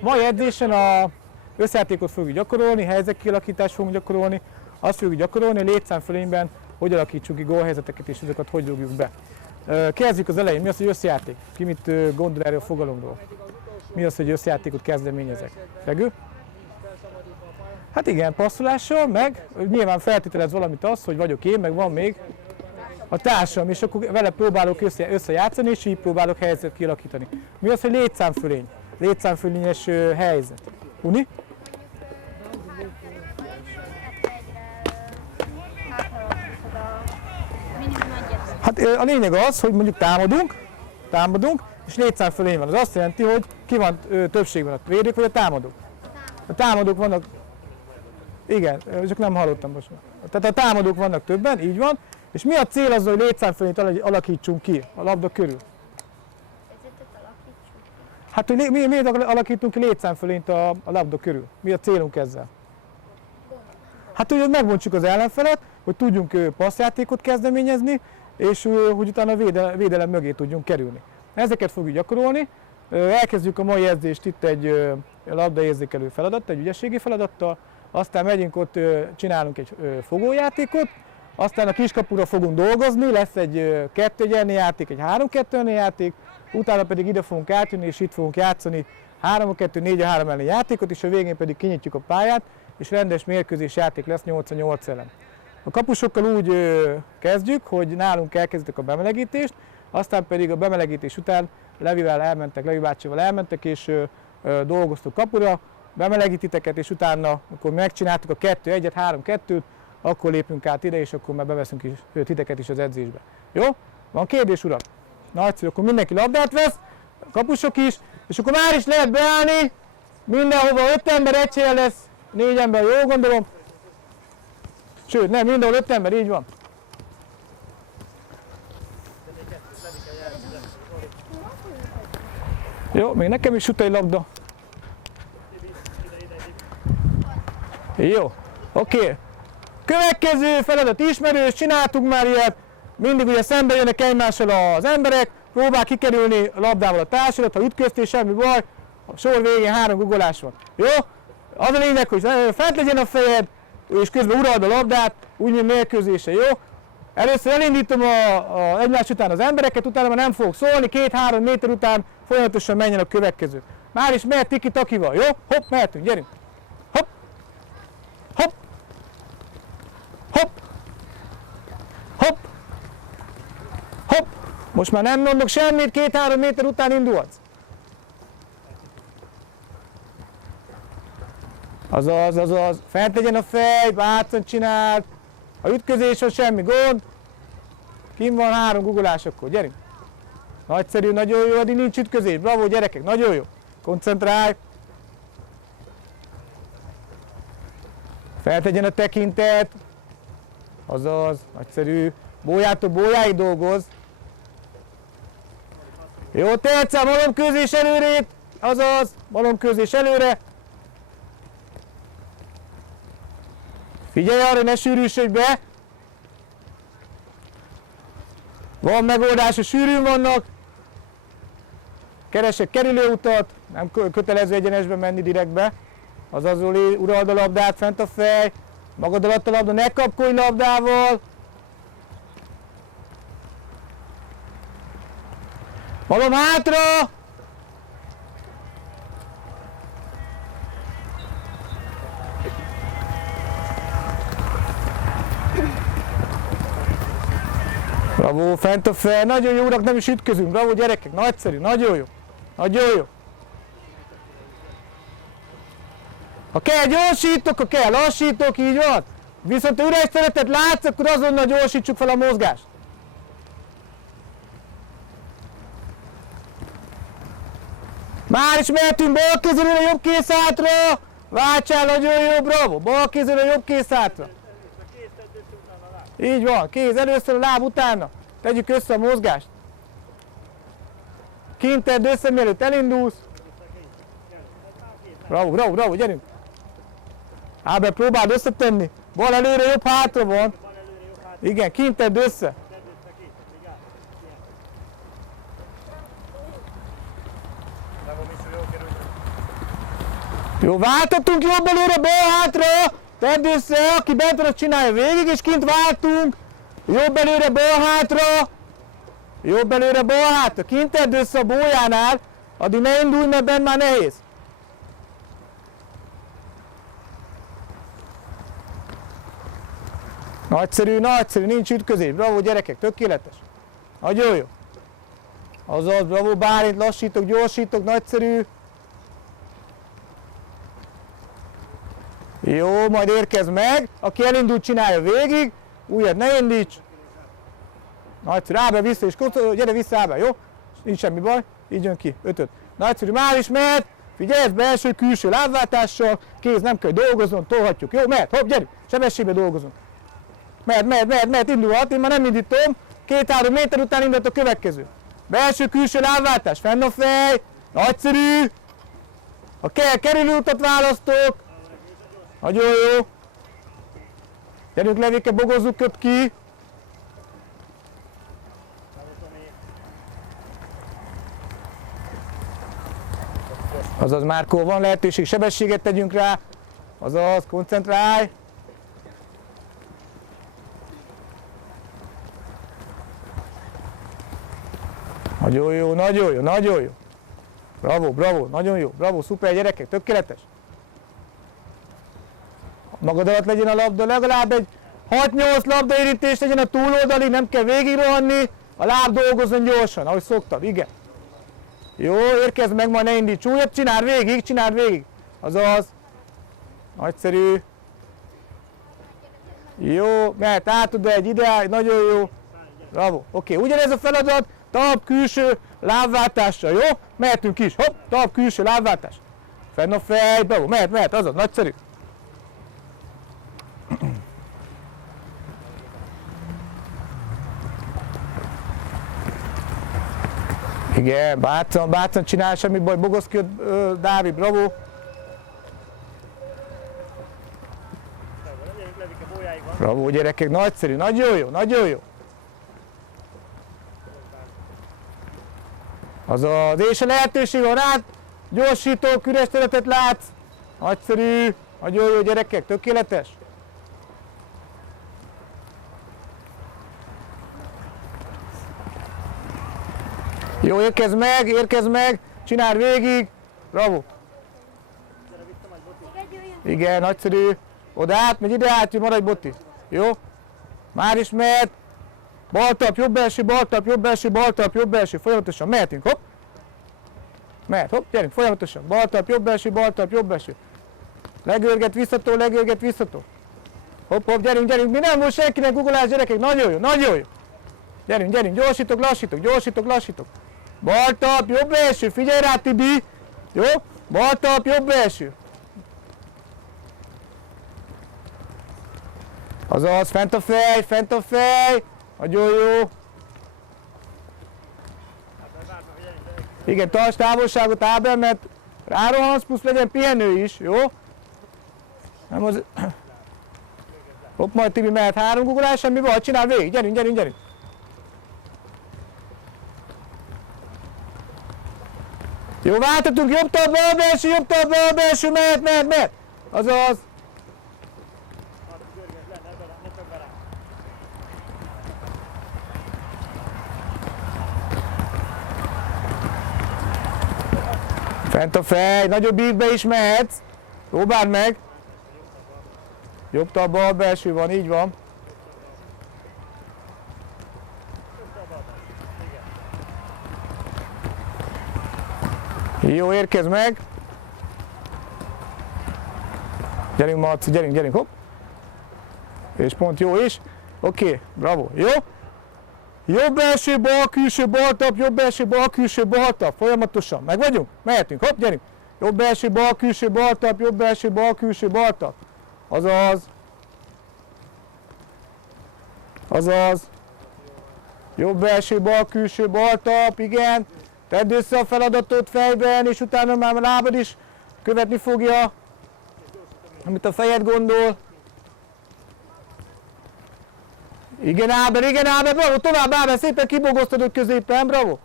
mai edzésen a összjátékot fogjuk gyakorolni, helyzetkialakítást fogunk gyakorolni, azt fogjuk gyakorolni, a létszámfölényben hogy alakítsuk ki gólhelyzeteket és azokat hogy rúgjuk be. Kezdjük az elején, mi az, hogy összjáték? Ki mit gondol erről a fogalomról? Mi az, hogy összjátékot kezdeményezek? Regő? Hát igen, passzolással, meg nyilván feltételez valamit az, hogy vagyok én, meg van még a társam, és akkor vele próbálok összejátszani, és így próbálok helyzetet kialakítani. Mi az, hogy létszámfölény? Létszámfölényes helyzet. Uni? Hát a lényeg az, hogy mondjuk támadunk, és létszámfölény van. Az azt jelenti, hogy ki van többségben, a védők vagy a támadók. A támadók vannak, igen, csak nem hallottam most. Tehát a támadók vannak többen, így van, és mi a cél azzal, hogy létszámfölényt alakítsunk ki a labda körül? Hát, hogy miért alakítunk ki létszámfölényt a labda körül? Mi a célunk ezzel? Hát, hogy megbontsuk az ellenfelet, hogy tudjunk passzjátékot kezdeményezni, és hogy utána a védelem mögé tudjunk kerülni. Ezeket fogjuk gyakorolni. Elkezdjük a mai edzést itt egy labdaérzékelő feladattal, egy ügyességi feladattal, aztán megyünk ott, csinálunk egy fogójátékot, aztán a kiskapura fogunk dolgozni, lesz egy 2-1 játék, egy 3-2 játék, utána pedig ide fogunk átjönni, és itt fogunk játszani 3-2-4-3 elleni játékot, és a végén pedig kinyitjuk a pályát, és rendes mérkőzés játék lesz 8-8 ellen. A kapusokkal úgy kezdjük, hogy nálunk elkezdik a bemelegítést, aztán pedig a bemelegítés után Levi bácsival elmentek, és dolgoztuk kapura, bemelegítiteket, és utána, akkor megcsináltuk a 2-1-et, 3-2-t, akkor lépünk át ide, és akkor már beveszünk is, titeket is az edzésbe. Jó? Van kérdés, urak? Nagyszerű, akkor mindenki labdát vesz, a kapusok is, és akkor már is lehet beállni, mindenhova 5 ember, egy helyen lesz, 4 ember, jó gondolom. Sőt, nem, mindenhol 5 ember, így van. Jó, még nekem is jut egy labda. Jó, oké. Következő feladat ismerős, csináltuk már ilyet. Mindig ugye szembe jönnek egymással az emberek, próbál kikerülni a labdával a társadat, ha ütköztél, semmi baj, a sor végén 3 guggolás van. Jó? Az a lényeg, hogy fent legyen a fejed, és közben urald a labdát, úgy, mint mérkőzése, jó? Először elindítom egymás után az embereket, utána már nem fogok szólni, 2-3 méter után folyamatosan menjen a következő. Már is mehet tiki-takival, jó? Hopp, mehetünk, gyerünk! Hopp! Hopp! Hopp! Hopp! Hopp! Most már nem mondok semmit, 2-3 méter után indulhatsz. Azaz, fent legyen a fej, bátszon csináld, ha ütközés van, semmi gond, kim van 3 guggolás, akkor gyerünk. Nagyszerű, nagyon jó, addig nincs ütközés, bravo gyerekek, nagyon jó, koncentrálj. Fent legyen a tekintet, azaz, nagyszerű, bójától bójáig dolgoz. Jó, tetszem, malomkőzés előrét, azaz, malomkőzés előre. Figyelj arra, ne sűrűsödj be! Van megoldás, hogy sűrűn vannak. Keresek kerülőutat, nem kötelező egyenesbe menni direktbe. Azaz, Zoli, urald a labdát, fent a fej, magad alatt a labda, ne kapkodj labdával. Malom hátra! Bravo, fent a fej, nagyon jó urak, nem is ütközünk, bravo gyerekek, nagyszerű, nagyon jó, nagyon jó. Ha kell gyorsítok, ha kell lassítok, így van. Viszont ha üres területet látsz, akkor azonnal gyorsítsuk fel a mozgást. Már is mehetünk bal kézről a jobb kész hátra. Váltsál, nagyon jó, bravo, bal kézről a jobb kész hátra. Így van, kéz először, a láb utána. Tegyük össze a mozgást. Kint tedd össze, mielőtt elindulsz. Bravo, bravo, bravo, gyerünk. Ábel, próbáld összetenni. Bal előre, jobb hátra van. Igen, kint tedd össze. Jó, váltottunk jobb előre, bal hátra, tedd össze, aki bent van, azt csinálja végig, és kint váltunk. Jobb előre, bal hátra, jobb előre, bal hátra, kint tedd össze a bójánál, addig ne indulj, mert bent már nehéz. Nagyszerű, nagyszerű, nincs ütközés, bravo gyerekek, tökéletes. Nagyon jó. Azaz, bravo Bálint, lassítok, gyorsítok, nagyszerű. Jó, majd érkezz meg, aki elindult, csinálja végig, újat ne indíts. Nagyszerű, Ábel vissza és gyere vissza Ábel, jó? Nincs semmi baj, így jön ki, 5-5. Nagyszerű, már is mehet, figyelj, ez belső-külső lábváltással, kéz nem kell dolgoznod, tolhatjuk, jó? Mehet, hopp, gyerünk, sebességben dolgozunk. Mehet, indulhat, én már nem indítom, 2-3 méter után indult a következő. Belső-külső lábváltás, fenn a fej, nagyszerű. Ha kell, kerülőutat választok. Nagyon jó. Gyerünk Levike, bogozzuk, köp ki. Azaz Márkó, van lehetőség, sebességet tegyünk rá. Azaz, koncentrálj. Nagyon jó, nagyon jó, nagyon jó. Bravo, bravo, nagyon jó, bravo, szuper gyerekek, tökéletes. Magad alatt legyen a labda, legalább egy 6-8 labdaérítés legyen a túloldalig, nem kell végig rohanni, a láb dolgozzon gyorsan, ahogy szoktad, igen. Jó, érkezz meg, majd ne indíts újat, csináld végig. Azaz. Nagyszerű. Jó, mehet át oda egy ide, nagyon jó. Bravo, oké, ugyanez a feladat, talp külső lábváltásra, jó? Mehetünk is, hopp, talp külső lábváltás. Fenn a fej, bravo, mehet, azaz, nagyszerű. Igen, bátran csinál, semmi baj, bogoz ki, Dávid, bravo. Bravo gyerekek, nagyszerű, nagyon jó, nagyon jó. Azaz, és a lehetőség van rá, gyorsítok, üres területet látsz. Nagyszerű, nagyon jó gyerekek, tökéletes. Jó, érkezz meg, csináld végig, bravo. Igen, nagyszerű. Oda átmegy, ide átjön, maradj Botti. Jó? Már is mehet. Baltalp, jobb belső, baltalp, jobb belső, baltalp, jobb belső. Folyamatosan mehetünk, hopp. Mehet, hopp, gyerünk, folyamatosan. Baltalp, jobb belső, baltalp, jobb belső. Legörget, visszatol. Hopp, hopp, gyerünk, mi nem volt senkinek guggolás, gyerekek, nagyon jó, nagyon jó. Gyerünk, gyorsítok, lassítok. Baltalp, jobb belső, figyelj rá Tibi. Jó? Baltalp, jobb belső. Azaz, fent a fej. Nagyon jó. Igen, tartsd távolságot Ábel, mert rárohansz, plusz legyen pihenő is, jó? Nem az... Hopp, majd Tibi mehet 3 guggolás, semmi baj, csinál végig, gyerünk. Jó, váltatunk, jobb talp, bal belső, mehet. Azaz. Fent a fej, nagyobb ívbe is mehetsz. Próbáld meg. Jobb talp, bal belső van, így van. Jó, érkezz meg. Gyerünk Marci, gyerünk, hopp. És pont jó is. Oké, bravo, jó. Jobb belső, bal külső, baltalp, jobb belső, bal külső, baltalp. Folyamatosan. Meg vagyunk? Mehetünk, hopp, gyerünk. Jobb belső, bal külső, baltalp, jobb belső, bal külső, baltalp. Azaz. Jobb belső, bal külső, baltalp, igen. Tedd össze a feladatot fejben, és utána már a lábad is követni fogja, amit a fejed gondol. Igen Ábel, bravo, tovább Ábel, szépen kibogoztad ők középen, bravo.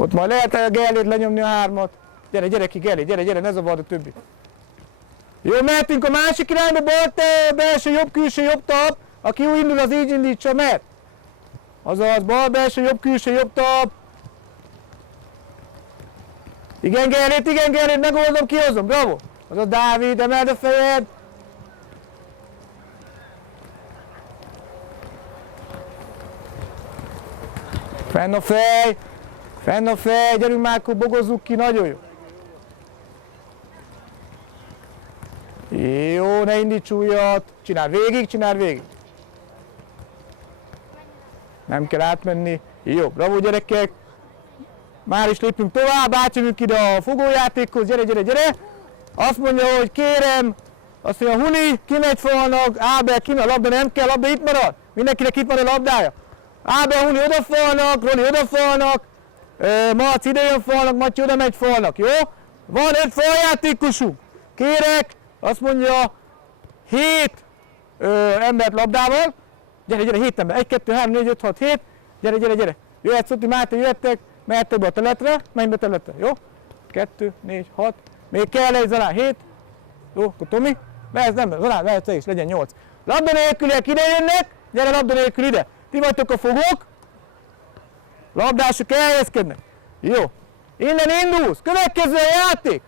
Ott majd lehet a Gellét lenyomni a 3-at. Gyere, gyere ki Gelli, gyere, gyere, ne zavard a többi. Jó, mehetünk a másik irányba, bal te, belső, jobb, külső, jobb tap. Aki úgy indul, az így indítsa, mert. Azaz, bal, belső, jobb, külső, jobb tap. Igen, Gellét, megoldom, kihozom, bravo. Azaz, Dávid, emeld a fejed. Fenn a fej, gyerünk Márkó, bogozzuk ki, nagyon jó. Jó, ne indíts újat, csináld végig. Nem kell átmenni. Jó, bravo gyerekek. Már is lépünk tovább, átjövünk ide a fogójátékhoz, gyere. Azt mondja, hogy kérem, azt mondja, Huni, kimegy falnak, Ábel, kimegy, a labda nem kell, labda itt marad. Mindenkinek itt marad a labdája. Ábel, Huni odafalnak, Roni odafalnak, Marci ide jön falnak, Matyi oda megy falnak, jó? Van 5 faljátékosunk. Kérek, azt mondja, 7 embert labdával. Gyere, 7 ember. 1, 2, 3, 4, 5, 6, 7. Gyere. Jöhet Szoti, Máté, jöhettek. Mehettek be a teletre. Menj be a teletre, jó? 2, 4, 6. Még kell egy Zalán, 7. Jó, akkor Tomi. Mehetsz, nem, Zalán, mehetsz te is, legyen 8. Labda nélküliek ide jönnek. Gyere, labda nélkül ide. Ti vagytok a fogók. Labdások elhelyezkednek. Jó. Innen indulsz. Következő a játék.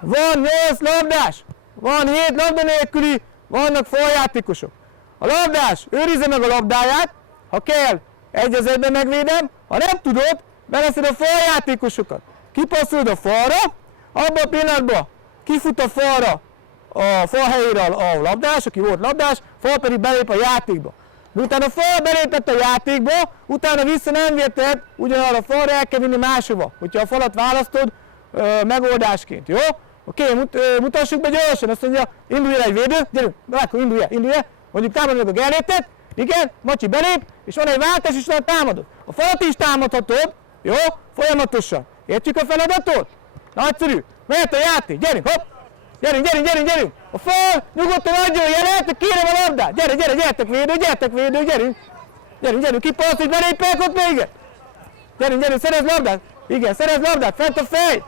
Van 8 labdás. Van 7 labda nélküli. Vannak faljátékosok. A labdás őrizze meg a labdáját. Ha kell, 1-1-ben megvédem. Ha nem tudod, beleszed a faljátékosokat. Kipasszolod a falra. Abban a pillanatban kifut a falra, a fal helyére a labdás, aki volt labdás, fal pedig belép a játékba. Utána a fal belépett a játékba, utána vissza nem vérted, ugyanarra a falra el kell vinni máshova, hogyha a falat választod megoldásként, jó? Oké, mutassuk be gyorsan, azt mondja, indulj el egy védő, gyerünk, akkor indulj el, mondjuk támadod meg a Gellétet, igen, Macsi belép, és van egy váltás, és van támadod. A falat is támadhatod, jó? Folyamatosan. Értjük a feladatot? Nagyszerű, mehet a játék, gyerünk, hopp! Gyerünk! A fal nyugodtan adjon jelet, hogy kérem a labdát. Gyertek védő, gyerünk, kipasz, hogy belépek ott még. Gyerünk, szerez labdát. Igen, szerez labdát, fent a fej.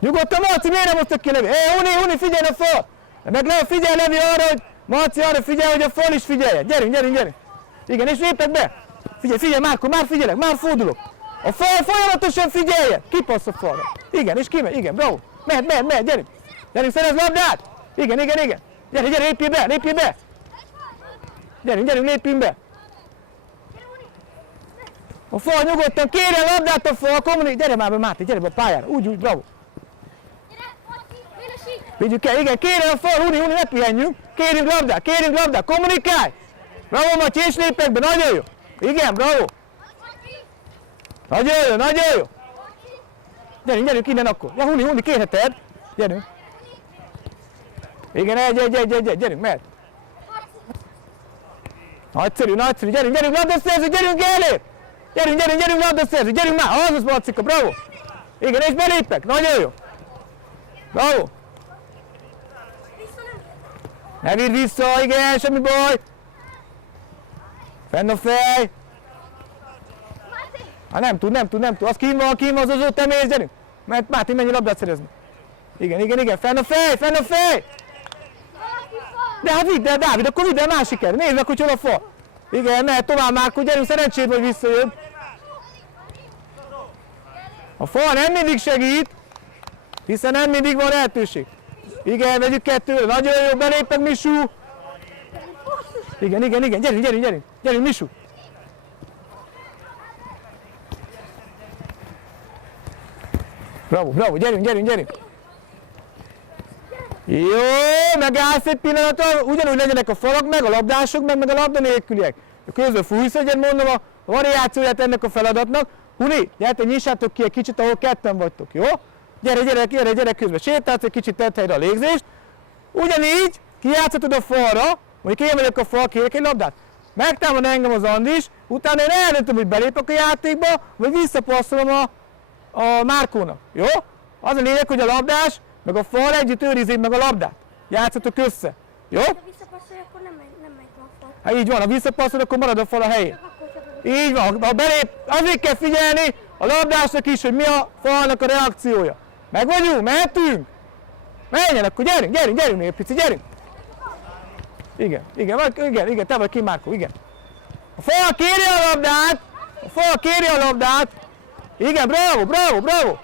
Nyugodtan, Marci, miért nem hoztak ki Levi? Huni, figyelj a fal. Figyelj Levi arra, hogy Marci arra figyelj, hogy a fal is figyeljen. Gyerünk. Igen, és lépek be. Figyelj, Márko, már figyelek, már fordulok. A fal folyamatosan figyelje! Kipassz a falra. Igen, és kimegy, igen, bravo. Mehet, gyerünk. Gyerünk, szerez labdát. Igen. Gyere, lépjél be. Gyerünk, lépjünk be. A fal nyugodtan, kérje a labdát a fal, gyere már be, Máté, gyere be a pályára. Úgy, bravo. Vigyük el, igen, kérje a fal, Huni, ne pihenjünk. Kérjünk labdát, kommunikálj. Bravo, Matyi, és lépek be, nagyon jó. Igen, bravo. Nagyon jó! Gyerünk innen akkor! Ja, Huni, kérheted! Gyerünk! Igen, gyerünk, mehet! Nagyszerű, gyerünk, labdaszerző, gyerünk elé! Gyerünk, labdaszerző, gyerünk már! Az Marcika, bravo! Igen, és belépek, nagyon jó! Bravo! Ne vidd vissza, igen, semmi baj! Fenn a fej! Nem tud, az kín van, az ott emész, gyerünk! Mert Máté, menj labdát szerezni. Igen, fenn a fej! De hát vidd el, Dávid, akkor vidd el másik el, nézd meg, hogy hol a fal. Igen, mehet tovább Márko, gyerünk, szerencséd, hogy visszajön. A fal nem mindig segít, hiszen nem mindig van lehetőség. Igen, vegyük 2-re, nagyon jó, belépek Misú. Igen, gyerünk Misú. Bravo, gyerünk! Jó, megállsz egy pillanatra, ugyanúgy legyenek a falak meg, a labdások meg a labda nélküliek. Közben fújsz egyet, mondom a variációját ennek a feladatnak. Huni, gyertek, nyissátok ki egy kicsit, ahol ketten vagytok, jó? Gyere közben, sétálsz egy kicsit, tedd helyre a légzést. Ugyanígy kijátszhatod a falra, mondjuk én vagyok a fal, kérek egy labdát. Megtámad engem az Andis, utána én eldöntöm, hogy belépek a játékba, vagy visszapasszolom a Márkónak, jó? Az a lényeg, hogy a labdás, meg a fal együtt őrizzék meg a labdát. Játszatok össze, jó? Ha visszapasszolja, akkor nem megy a fal. Hát így van, ha visszapasszol, akkor marad a fal a helyén. Akkor csak Így van, ha belép, azért kell figyelni a labdásnak is, hogy mi a falnak a reakciója. Meg vagyunk? Mehetünk? Menjen, akkor gyerünk még egy pici, gyerünk! Igen, te vagy ki, Márkó, igen. A fal kéri a labdát! Igen, bravo!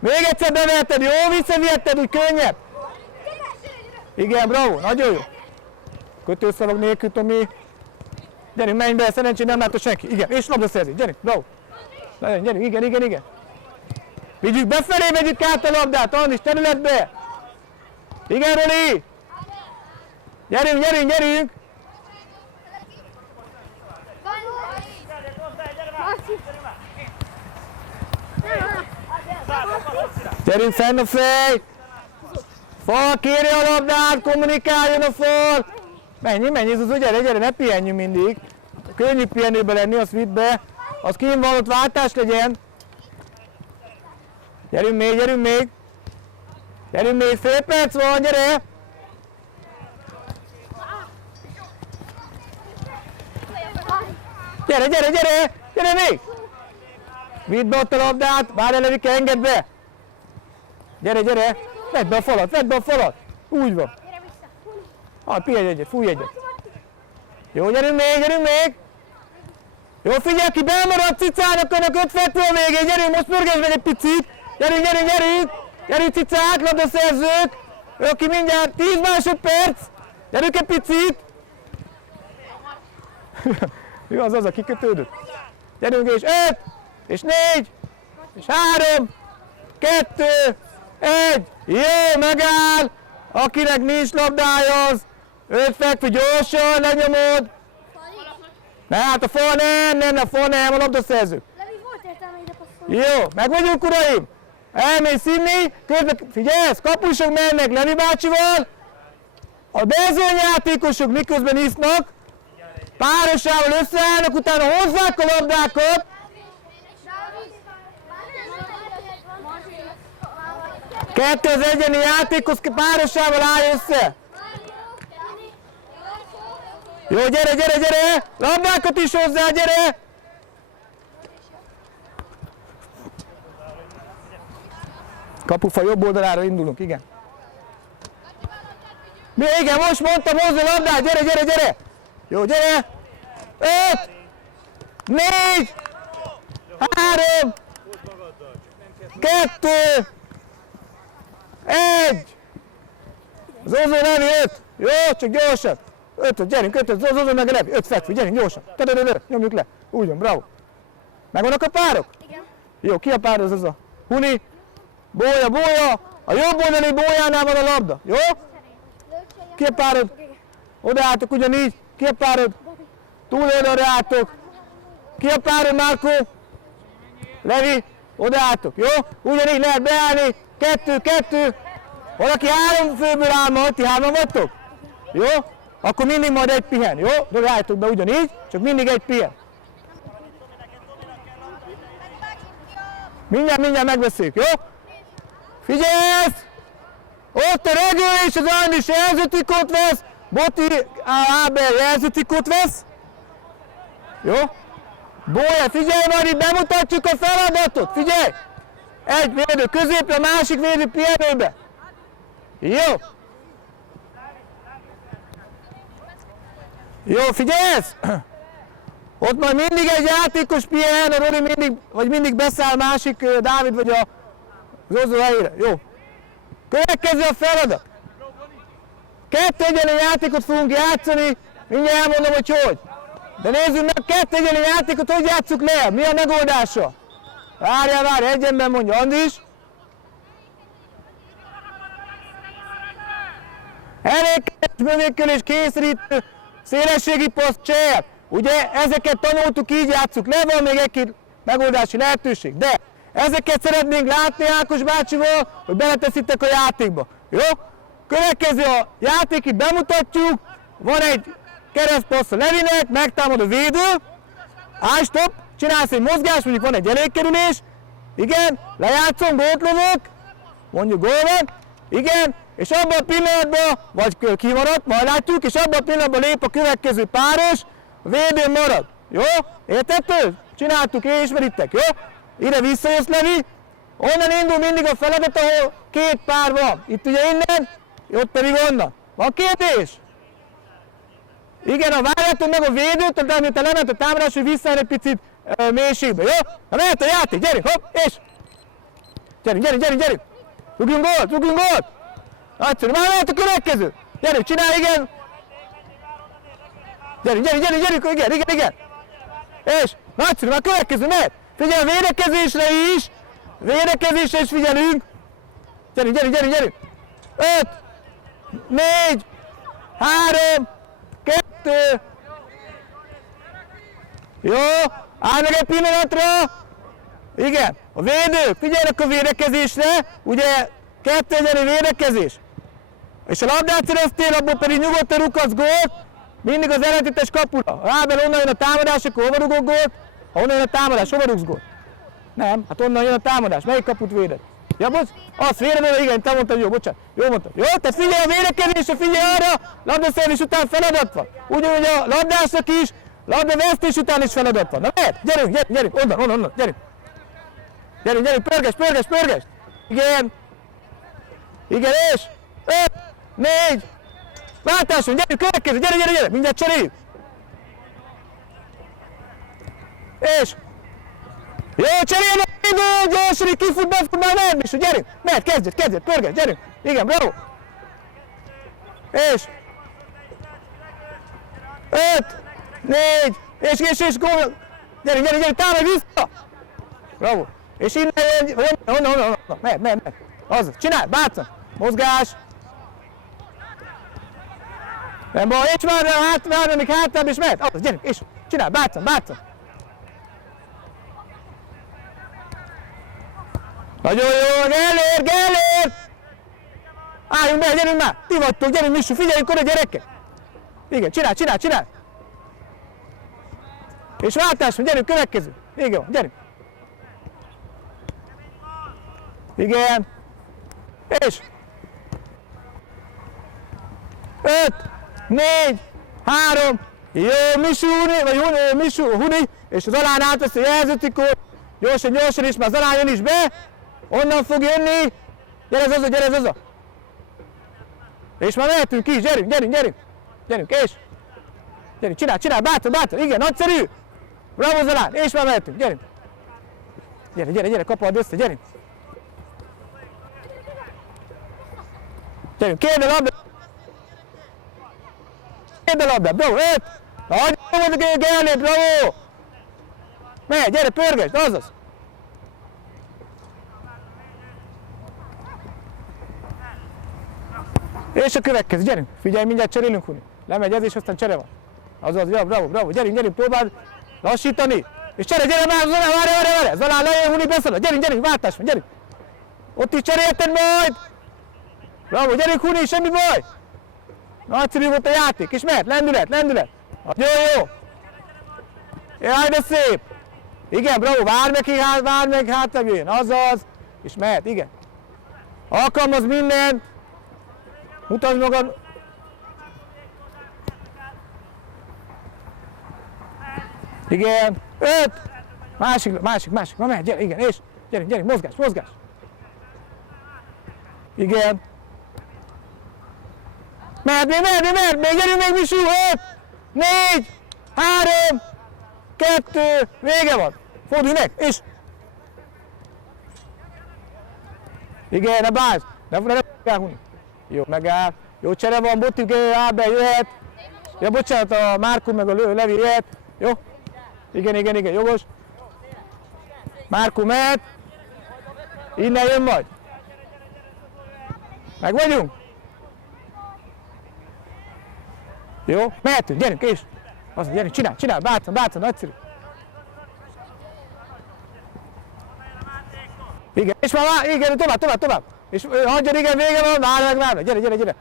Még egyszer beverted, jó, visszavihetted, úgy könnyebb. Igen, bravo, nagyon jó. Kötőszavak nélkül, Tomi. Gyerünk, menj be, szerencsére nem látta senki. Igen, és labdaszerzés, gyerünk, bravo. Gyerünk, igen. Vigyük befelé, vegyük át a labdát, Andis, területbe. Igen, Roli. Gyerünk. Gyerünk fenn a fej! Fal kéri a labdát, kommunikáljon a fal! Menj, Zuzu, gyere, ne pihenjünk mindig. Könnyű pihenőbe lenni, azt vidd be. Az kín van, ott váltás legyen. Gyerünk még. Fél perc van, gyere! Gyere még! Vidd be ott a labdát, várj Levike, engedd be! Gyere! Vedd be a falat! Úgy van! Pihenj egyet, fújj egyet! Jó, gyerünk még! Jó, figyelj ki, bemarad cicának, önök 5 fekvő a végén, gyerünk, most pörgesd meg egy picit! Gyerünk cicák, labdaszerzők! Jó, ki mindjárt 10 másodperc! Gyerünk egy picit! Jó, az a kikötődött. Gyerünk, és 5, és 4, és 3, 2, 1. Jó, megáll! Akinek nincs labdája, az 5 fekvő, gyorsan, lenyomod. Ne, hát a fal nem, a labdaszerzők. Jó, meg vagyunk, uraim! Elmész inni, közben figyelsz, kapusok mennek Levi bácsival. A bezonyjátékosok miközben isznak, párosával összeállnak, utána hozzák a labdákat. Kettő az egyeni játékos párosával áll össze. Jó, gyere! Labdákat is hozzá, gyere! Kapufa jobb oldalára indulunk, igen. Igen, most mondtam, hozz a labdát, gyere! Jó, gyere! 5, 4, 3, 2, 1. Zozó, Levi, 5. Jó, csak gyorsan. 5, gyerünk, Zozó meg a Levi. 5 fekvő, gyerünk, gyorsan. Nyomjuk le. Úgy van, bravo. Megvannak a párok? Igen. Jó, ki a pár, Zozó? Huni, Bólya. A jobb oldali Bólyánál van a labda, jó? Ki a párod? Odaálltok ugyanígy. Ki a párod? Túloldalra álltok. Ki a párod, Márkó? Levi, odaálltok, jó? Ugyanígy lehet beállni. 2. Valaki 3 főből áll majd, ti 3-an vagytok? Jó? Akkor mindig majd egy pihen, jó? De álltok be ugyanígy, csak mindig egy pihen. Mindjárt megbeszéljük, jó? Figyelsz! Ott a Regő és az Andis jelzőtikot vesz, Boti Ábel jelzőtikot vesz. Jó? Bólya, figyelj majd, itt bemutatjuk a feladatot, figyelj! Egy védő középre, a másik védő pihenőbe. Jó? Jó, figyelsz! Ott majd mindig egy játékos pihen, a Rodi mindig beszáll másik, Dávid vagy a Zozó helyére. Jó. Következő a feladat. 2 egyenlő játékot fogunk játszani, mindjárt elmondom, hogy. De nézzük meg, 2 egyenlő játékot hogy játsszuk le, mi a megoldása? Várjál, egy ember mondja, Andis. Elégkedés, mögékkelés, kényszerítő, szélességi poszt, csér. Ugye ezeket tanultuk, így játsszuk le, van még egy-két megoldási lehetőség. De ezeket szeretnénk látni Ákos bácsival, hogy beleteszitek a játékba. Jó? Következő a játék, itt bemutatjuk. Van egy keresztpassz a Levinek, megtámad a védő. Állj, stop, csinálsz egy mozgást, mondjuk van egy elégkerülés. Igen, lejátszom, gólt lövök. Mondjuk gól van. Igen, és abban a pillanatban, vagy kimaradt, majd látjuk, és abban a pillanatban lép a következő páros, a védő marad. Jó? Értettük? Csináltuk, és ismeritek, jó? Ide visszajössz, Levi. Onnan indul mindig a feladat, ahol két pár van. Itt ugye innen, ott pedig onnan. Van kérdés? Igen, ha várjátok meg a védőt, de amit lement a támadás, hogy visszajön egy picit mélységbe, jó? Na mehet a játék, gyerünk, hopp, és! Gyerünk! Rúgjunk gólt! Nagyszerű, már lehet a következő! Gyerünk, csinálj, igen! Gyerünk, igen! És, nagyszerű, már a következő, mehet! Figyelj a védekezésre is figyelünk! Gyerünk! 5, 4, 3, 2, jó, állj meg egy pillanatra! Igen, a védők, figyeljenek a védekezésre, ugye 2 egyeni védekezés. És a labdát szereztél, abból pedig nyugodtan rúghatsz gólt, mindig az ellentétes kapura. Ha Ábel onnan jön a támadás, akkor hova rúgok gólt? Ha onnan jön a támadás, hova rúgsz gólt? Nem, hát onnan jön a támadás, melyik kaput véded? Ja, bocs, azt véded, igen, te mondtad, jó, bocsánat, jó mondtad. Jó, te figyelj a védekezésre, figyelj arra, labdaszerzés után feladat van. Ugyanúgy a labdásnak is, labdavesztés után is feladat van. Na mehet, gyerünk, onnan, gyerünk. Gyerünk, pörges. Igen, és 5, 4, váltáson, gyerünk, következő, gyere, mindjárt cseréljük. És, jó, cserélj a védő, gyorsan, kifut, befut, már nem is, gyerünk, mehet, kezdjed, pörges, gyerünk. Igen, bravo. És, 5, 4, és gól. Gyerünk, támadj vissza. Bravo. És innen, onnan, mehet. Az, csinálj, bátran. Mozgás. Nem baj, és már még hátrább, és mehet. Az, gyerünk, és csinálj, bátran. Nagyon jó, Gellért! Álljunk be, gyerünk már! Ti vagytok, gyerünk Missu, figyeljünk oda, gyerekek! Igen, csinálj! És váltás, gyerünk, következő! Igen, gyerünk! Igen! És! 5, 4, 3, jó, Missu, Huni, és az Alán átveszi a jelzőtikót, gyorsan, és már az Alán jön is be, onnan fog jönni, gyere Zaza! És már mehetünk is, gyerünk, és! Gyerünk, csinálj, bátran, igen, nagyszerű! Bravo Zalán, és már mehetünk, gyerünk! Gyere, kapald össze, gyerünk! Gyerünk, kérd a labdát, bravo, 5! Nagyon jó volt a Gellért, bravo! Mehet, gyere, pörgesd, azaz! És a következő, gyerünk! Figyelj, mindjárt cserélünk, Huni! Lemegy ez, és aztán csere van. Azaz, ja, bravo, gyerünk, próbáld lassítani! És gyere már, várj! Zalán lejön, Huni beszalad, gyerünk, váltás van, gyerünk! Ott is cserélted majd! Bravo, gyerünk, Huni, semmi baj! Nagyszerű volt a játék, és mehet, lendület! Nagyon jó! Jaj, de szép! Igen, bravo, várj meg, hátra jöjjön, azaz! És mehet, igen! Alkalmaz mindent! Mutasd magad! Igen! 5! Másik, na mehet, gyere, igen, és gyerünk, mozgás! Igen! Mehet, gyerünk még Misú! 5, 4, 3, 2, vége van! Fordulj meg, és! Igen, ne bánj! Ne kell Huni! Jó, megáll. Jó csere van, Botik, Ábel jöhet. Ja, bocsánat, a Márkó meg a Levi jöhet. Jó? Igen, jogos. Márkó mehet. Innen jön majd. Meg vagyunk? Jó, mehetünk, gyerünk, és. Azt, gyerünk, csinálj, bátran, nagyszerű. Igen, és már, igen, tovább. És hagyjad, igen, vége van, várj meg, gyere.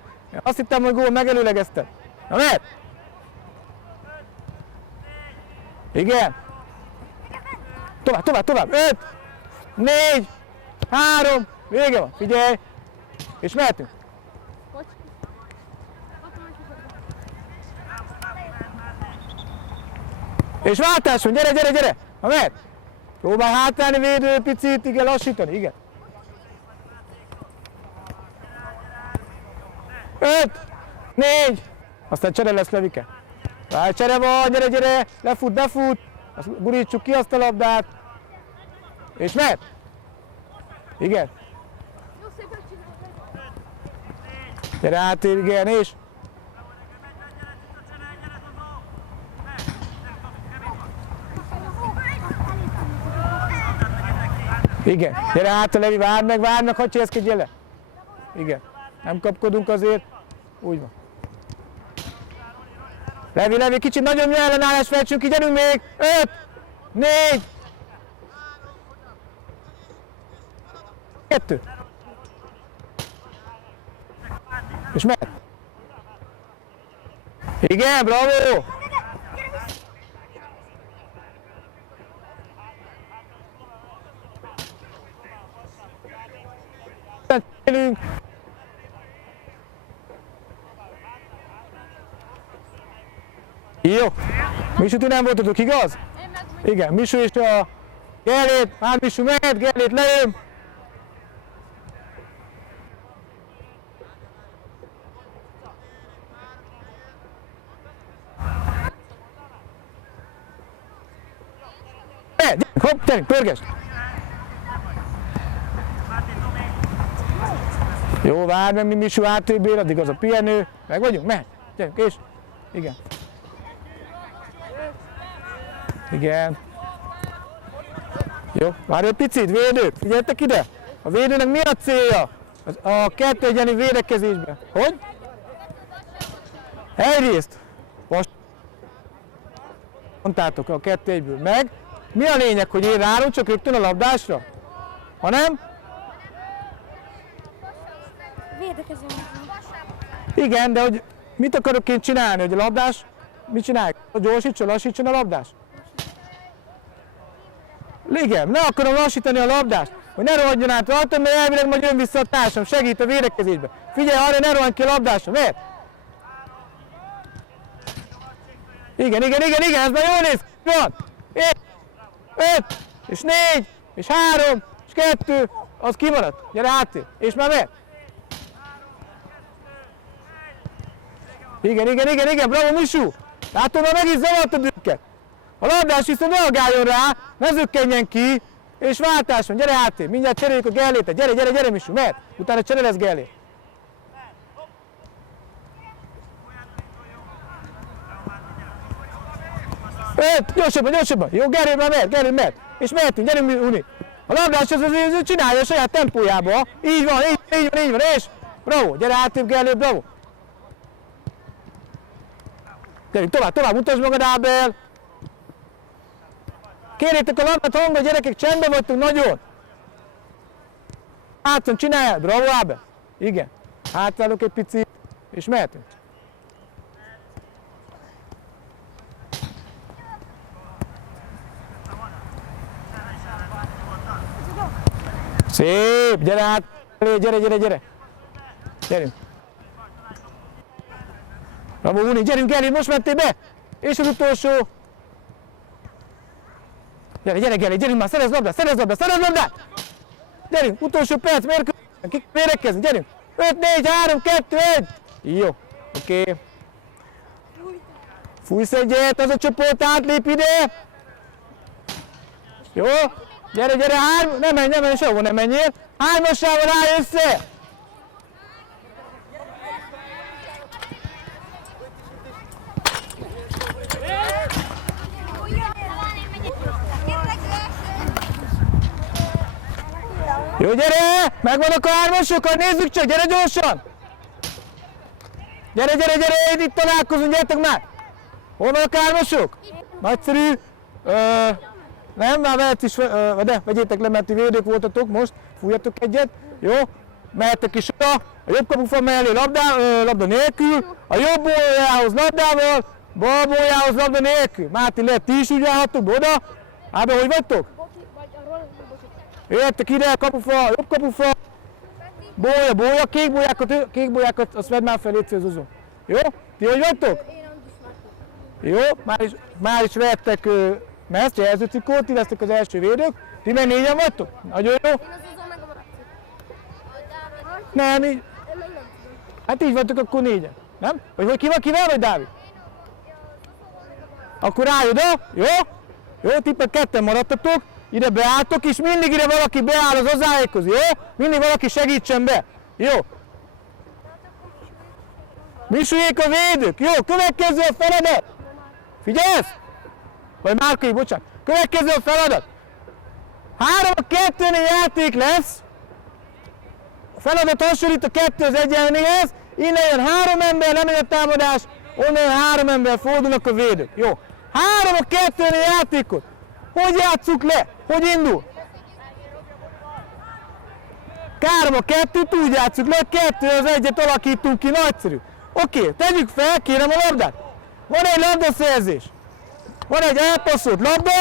Azt hittem, hogy gól, megelőlegeztem. Na mehet! Igen. Tovább. 5, 4, 3, vége van, figyelj. És mehetünk. És váltás van, gyere, gyere, gyere! Ha mehet! Próbálj hátrálni, védő, picit, igen, lassítani, igen. 5, 4, aztán csere lesz, Levike. Csere van, gyere, gyere, lefut, befut, azt gurítsuk ki azt a labdát. És mehet! Igen. Gyere át, igen, és... Igen, gyere át, Levi, várd meg, hadd csészkedjél le. Igen, nem kapkodunk azért. Úgy van. Levi, Levi, kicsit nagyobb ellenállást fejtsünk ki, gyerünk még! 5, 4, 2. És mehet. Igen, bravo! Jó. Misu, ti nem voltatok, igaz? Igen, Misu és a Gellét, már Misu mehet, Gellét lejön. Hopp, gyerünk, pörgesd! Jó, várj meg, mi Misu áttébér, addig az a pihenő. Meg vagyunk, mehet, gyerünk, és... Igen. Igen. Jó, várj egy picit, védők, figyeljetek ide! A védőnek mi a célja? A kettő egyenlő védekezésben. Hogy? Egyrészt. Most mondtátok a 2-1-ből meg. Mi a lényeg, hogy én rároncsak rögtön a labdásra? Ha nem? Védekezünk. Igen, de hogy mit akarok én csinálni, hogy a labdás, mit csinálják? Gyorsítson, lassítson a labdás? Igen, ne akarom lassítani a labdást, hogy ne rohadjon át rajtam, mert elvileg majd jön vissza a társam, segít a védekezésbe. Figyelj arra, ne rohanj ki a labdásra, miért? Igen, ez már jól néz ki, van! 5, és 4, és 3, és 2, az kimaradt, gyere háttér, és már mehet. Igen, bravo Misu! Látod, már megint zavartad őket. A labdás viszont reagáljon rá, ne zökkenjen ki, és váltás van, gyere háttér, mindjárt cseréljük a Gellétet, gyere Misu, mehet, utána csere lesz Gellét. 5, gyorsabban, jó, Gellét már mehet, és mehetünk, gyerünk Uni. A labdás az csinálja a saját tempójába, így van, és bravo, gyere háttér Gellét, bravo. Gyerünk tovább, mutasd magad, Ábel! Kérjétek a labdát hangba, gyerekek, csendben vagytok nagyon! Hátszon csináljál, bravo Ábel! Igen, hátrálok egy picit, és mehetünk. Szép, gyere át, gyere! Gyerünk! Bravo Uni, gyerünk Gellét, most mentél be! És az utolsó! Gyere Gellét, már, szerezd labdát! Gyerünk, utolsó perc, mérekezni, gyerünk! 5, 4, 3, 2, 1! Jó, oké. Fújsz egyet, az a csoport átlép ide! Jó, gyere, 3, ne menj, sehova ne menjél! 3-assával állj össze! Jó, gyere! Megvannak a 3-asokat, nézzük csak, gyere gyorsan! Gyere, itt találkozunk, gyertek már! Hol vannak a 3-asok? Nagyszerű! Nem, már mehet is, de vegyétek le, mert ti védők voltatok most, fújjatok egyet, jó? Mehettek is oda, a jobb kapufal mellé labda nélkül, a jobb bóljához labdával, bal bóljához labda nélkül. Máté, lehet ti is úgy állhattok oda? Ábel, hogy vagytok? Jöttek ide, kapufal, jobb kapufal, bólya, kék bólyákat, azt vedd már fel, légy szíves, Zuzó. Jó? Ti hogy vagytok? Jó, már is. már is vettek meszt, jelzőcikót, ti lesztek az első védők. Ti meg négyen vagytok? Nagyon jó. Én az Zuzó meg a Marci. Nem, így. Én meg nem tudom. Hát így vagytok akkor négyen. Nem? Vagy ki van, kivel vagy Dávid? Akkor állj oda, jó? Jó, tippet ketten maradtatok, ide beálltok, és mindig ide valaki beáll az hozzáékhoz, jó? Mindig valaki segítsen be, jó? Misujék a védők, jó? Következő a feladat! Figyelsz? Vagy Márkai, bocsánat. Következő a feladat. 3-2-nél játék lesz. A feladat hasonlít a 2-1-hez. Innen jön 3 ember, lemegy a támadás, onnan jön 3 ember, fordulnak a védők. Jó. 3-2-nél játékot. Hogy játsszuk le? Hogy indul? 3-2-t úgy játsszuk le, 2-1-et alakítunk ki, nagyszerű. Oké, tegyük fel, kérem a labdát. Van egy labdaszerzés. Van egy elpasszolt labda,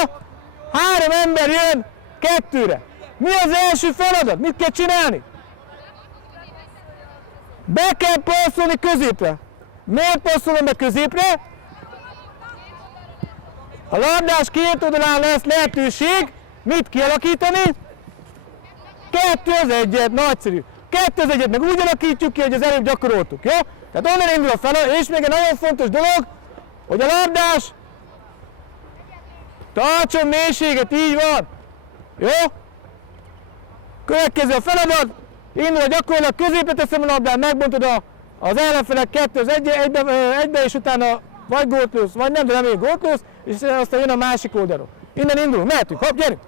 3 ember jön 2-re. Mi az első feladat? Mit kell csinálni? Be kell passzolni középre. Miért passzolom be középre? A labdás két oldalán lesz lehetőség. Mit kialakítani? 2-1-et, nagyszerű. 2-1-et meg úgy alakítjuk ki, hogy az előbb gyakoroltuk, jó? Tehát onnan indul a feladat, és még egy nagyon fontos dolog, hogy a labdás tartson mélységet, így van. Jó? Következő a feladat, indul a gyakorlat, középre teszem a labdát, megbontod az ellenfelek 2-1-be, és utána vagy gólt lősz, vagy nem, de reméljük gólt lősz, és aztán jön a másik oldalról. Innen indulunk, mehetünk, hopp, gyerünk!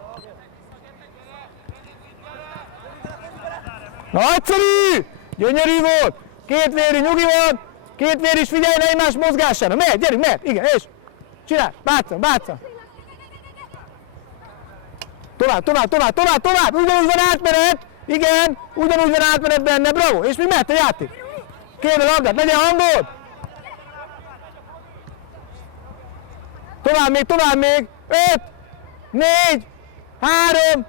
Nagyszerű! Gyönyörű volt! Két véri nyugi van, két vér is figyelj egymás mozgására. Mehet, gyerünk, mehet, igen, és csinálj, bátran, bátran. Tovább, ugyanúgy van átmenet, igen, ugyanúgy van átmenet benne, bravo, és még mehet a játék. Kérj a labdát, legyen hangod. Tovább még, 5, 4, 3,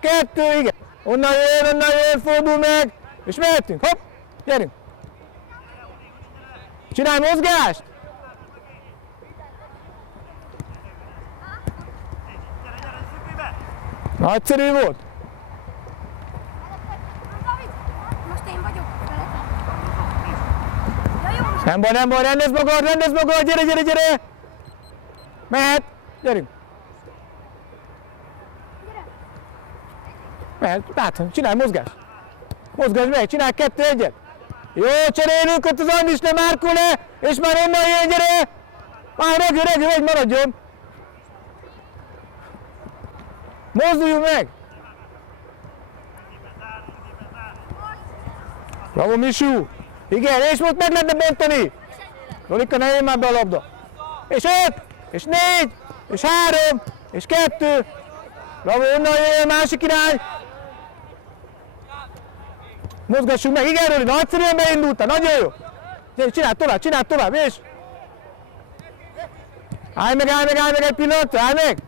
2, igen. Onnan jön, fordul meg, és mehetünk, hopp, gyerünk. Csinálj mozgást. Nagyszerű volt. Most én vagyok. Nem baj, rendezd magad, gyere. Mehet, gyerünk. Mehet, látom, csinálj mozgást. Mozgás meg, csinálj 2-1-et. Jó, cserélünk, ott az Andis le, Márkó le, és már onnan jön, gyere. Már regő, megy, maradjon. Mozduljunk meg. Bravo, Misú. Igen, és most meg lehetne bontani. Lolika, ne jöjjön már be a labda. És 5, és 4, és 3, és 2. Bravo, onnan jöjjön, másik irány. Mozgassunk meg, igen, Roli, nagyszerűen beindultál, nagyon jó. Csináld tovább, és... Állj meg egy pillanatra, állj meg.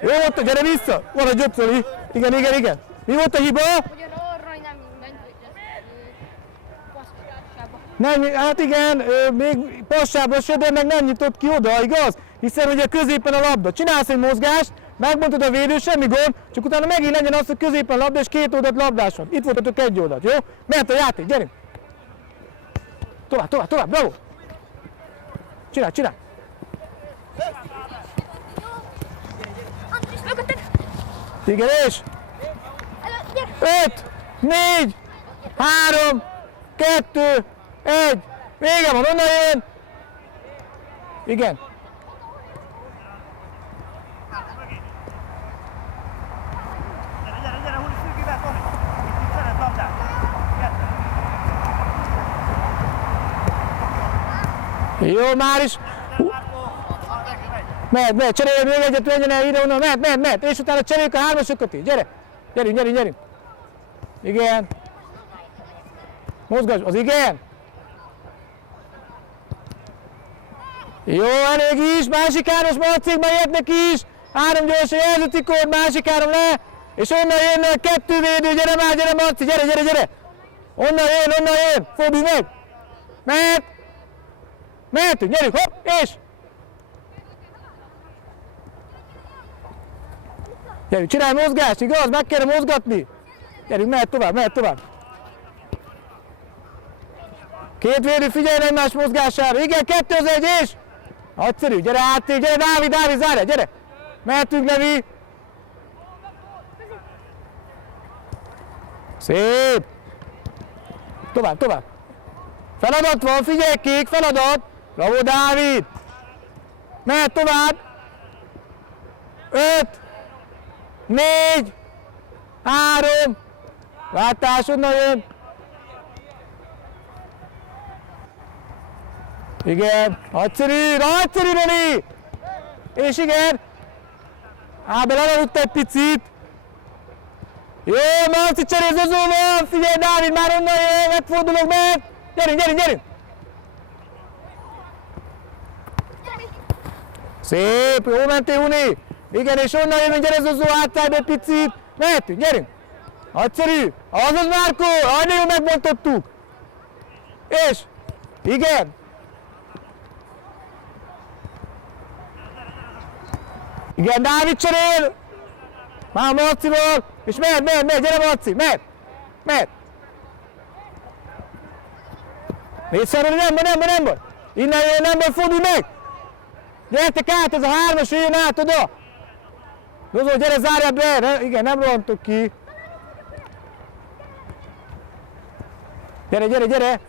Jó volt, gyere vissza. Maradj ott, Roli. Igen. Mi volt a hiba? Hogy arra nem ment, Nem, hát igen, még passába se, de meg nem nyitott ki oda, igaz? Hiszen ugye középen a labda. Csinálsz egy mozgást, megmondod a védő, semmi gond, csak utána megint legyen az, hogy középen a labda, és két oldalt labdás van. Itt voltatok egy oldalt, jó? Mehet a játék, gyerünk! Tovább, bravo! Csinálj! Andris, mögötted! Igen, és? 5, 4, 3, 2, 1, vége van, onnan jön! Igen. Gyere, húzni szűkivel, Tomi! Itt szeret labdát! Jó, már is. Mehet, cserélj még egyet, legyen el ide, onnan, mehet, és utána cseréljük a hármasokat is, gyere! Gyerünk! Igen. Mozgass, az igen. Jó, elég is, másik hármas Marcik, bejöttnek is. 3 gyorsan jelzőtikor, másik 3 le. És onnan jön 2 védő, gyere Marci, gyere! Onnan jön, fordulj meg. Mehetünk, gyerünk, hopp, és. Gyerünk, csinálj mozgást, igaz? Meg kell mozgatni. Gyerünk, mehet tovább, mehet tovább. Két védő, figyelj egymás mozgására. Igen, 2-1 és... Nagyszerű, gyere háttér, gyere Dávid, zárja, gyere. Mehetünk, Levi. Szép. Tovább. Feladat van, figyelj, kék, feladat. Bravo, Dávid. Mehet tovább. 5, 4, 3. Váltás, onnan jön. Igen, nagyszerű, Roli! És igen. Ábel alaludt egy picit. Jó, Marci cserél, Zozó van, figyelj, Dávid már onnan jön, megfordulok meg. Gyerünk. Szép, jó mentél, Uni. Igen, és onnan jövünk, gyere Zozó, átszállj egy picit. Mehetünk, gyerünk. Nagyszerű, azaz Márkó, nagyon megbontottuk. És, igen. Igen, Dávid cserél. Már Marcival. És mehet, gyere Marci, mehet. Négyszerűen nem baj. Innen jön, nem baj, fordulj meg. Gyertek át, ez a 3-as, jöjjön át oda. Zozó, gyere, zárja be. Igen, nem rohantok ki. Gyere.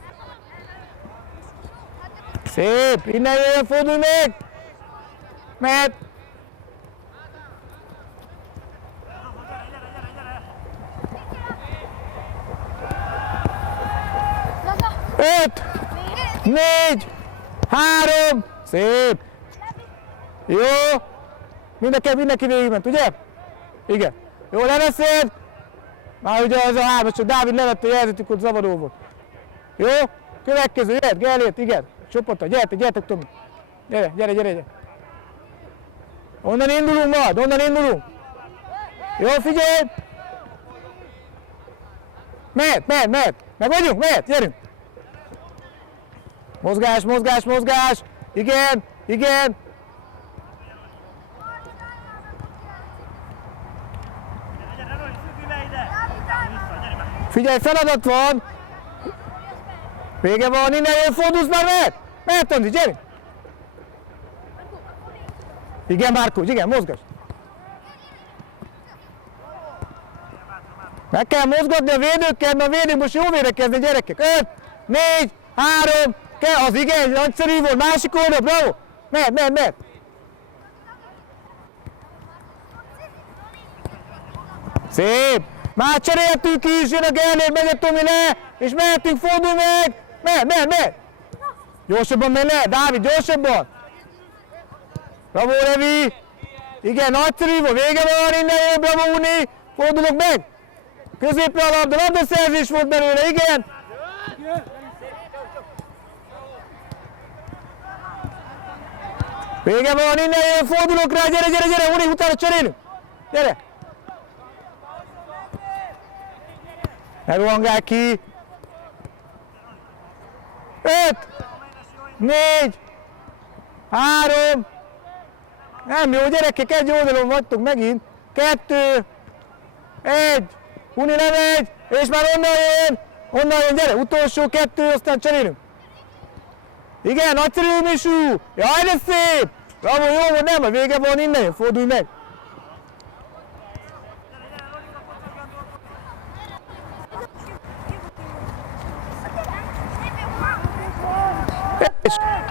Szép, innen jöjjön, fordulj meg. Mehet. Öt, 4, 3, szép. Jó. Mindenki végigment, ugye? Igen. Jó, leveszed. Már ugye az a 3, csak Dávid levette a jelzetük, hogy zavaró volt. Jó? Következő, jöhet, Gellért, igen. Csoportra, gyertek Tomi. Gyere. Onnan indulunk majd, Jó, figyelj! Mehet. Meg vagyunk, mehet, gyerünk! Mozgás! Igen! Figyelj, feladat van! Vége van, innen jön, fordulsz már, mehet Andi, gyerünk! Igen, Márkó, igen, mozgass! Meg kell mozgatni a védőkkel, mert a védők most jó védekezni, gyerekek! 5, 4, 3, az igen, nagyszerű volt, másik oldal, bravo! Mehet! Szép! Már cseréltünk is, jön a Gellért, megy a Tomi le, és mehetünk, fordulj meg! Mehet! Gyorsabban megy le, Dávid, gyorsabban! Bravo, Levi! Igen, nagyszerű volt, vége van, innen jön, bravo, Uni! Fordulok meg! Középre a labdaszerzés volt belőle, igen! Vége van, innen jön, fordulok rá, gyere, Uni, utána cserélünk! Gyere! Ne rohangálj ki! 5, 4, 3, nem jó, gyerekek, egy oldalon vagytok megint. 2, 1, Uni lemegy, és már onnan jön, gyere, utolsó 2, aztán cserélünk. Igen, nagyszerű, Misú! Jaj, de szép! Bravo, jó volt, nem, a vége van, innen jön, fordulj meg!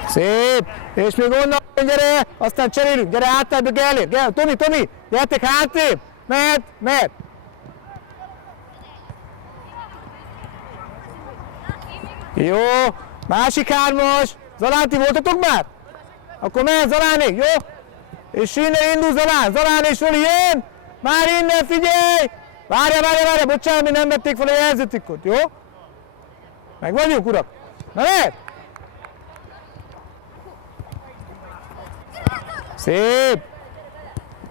Szép! És még onnan gyere, aztán cserélünk, gyere háttább a Gellért, Tomi, gyertek hátrébb! Mehet! Jó, másik 3-as, Zalán, ti voltatok már? Akkor mehet Zalánék, jó? És innen indul Zalán és Roli jön! Már innen, figyelj! Várja, bocsánat, mi nem vették fel a jelzőtikot, jó? Meg vagyunk, urak! Na mehet! Szép!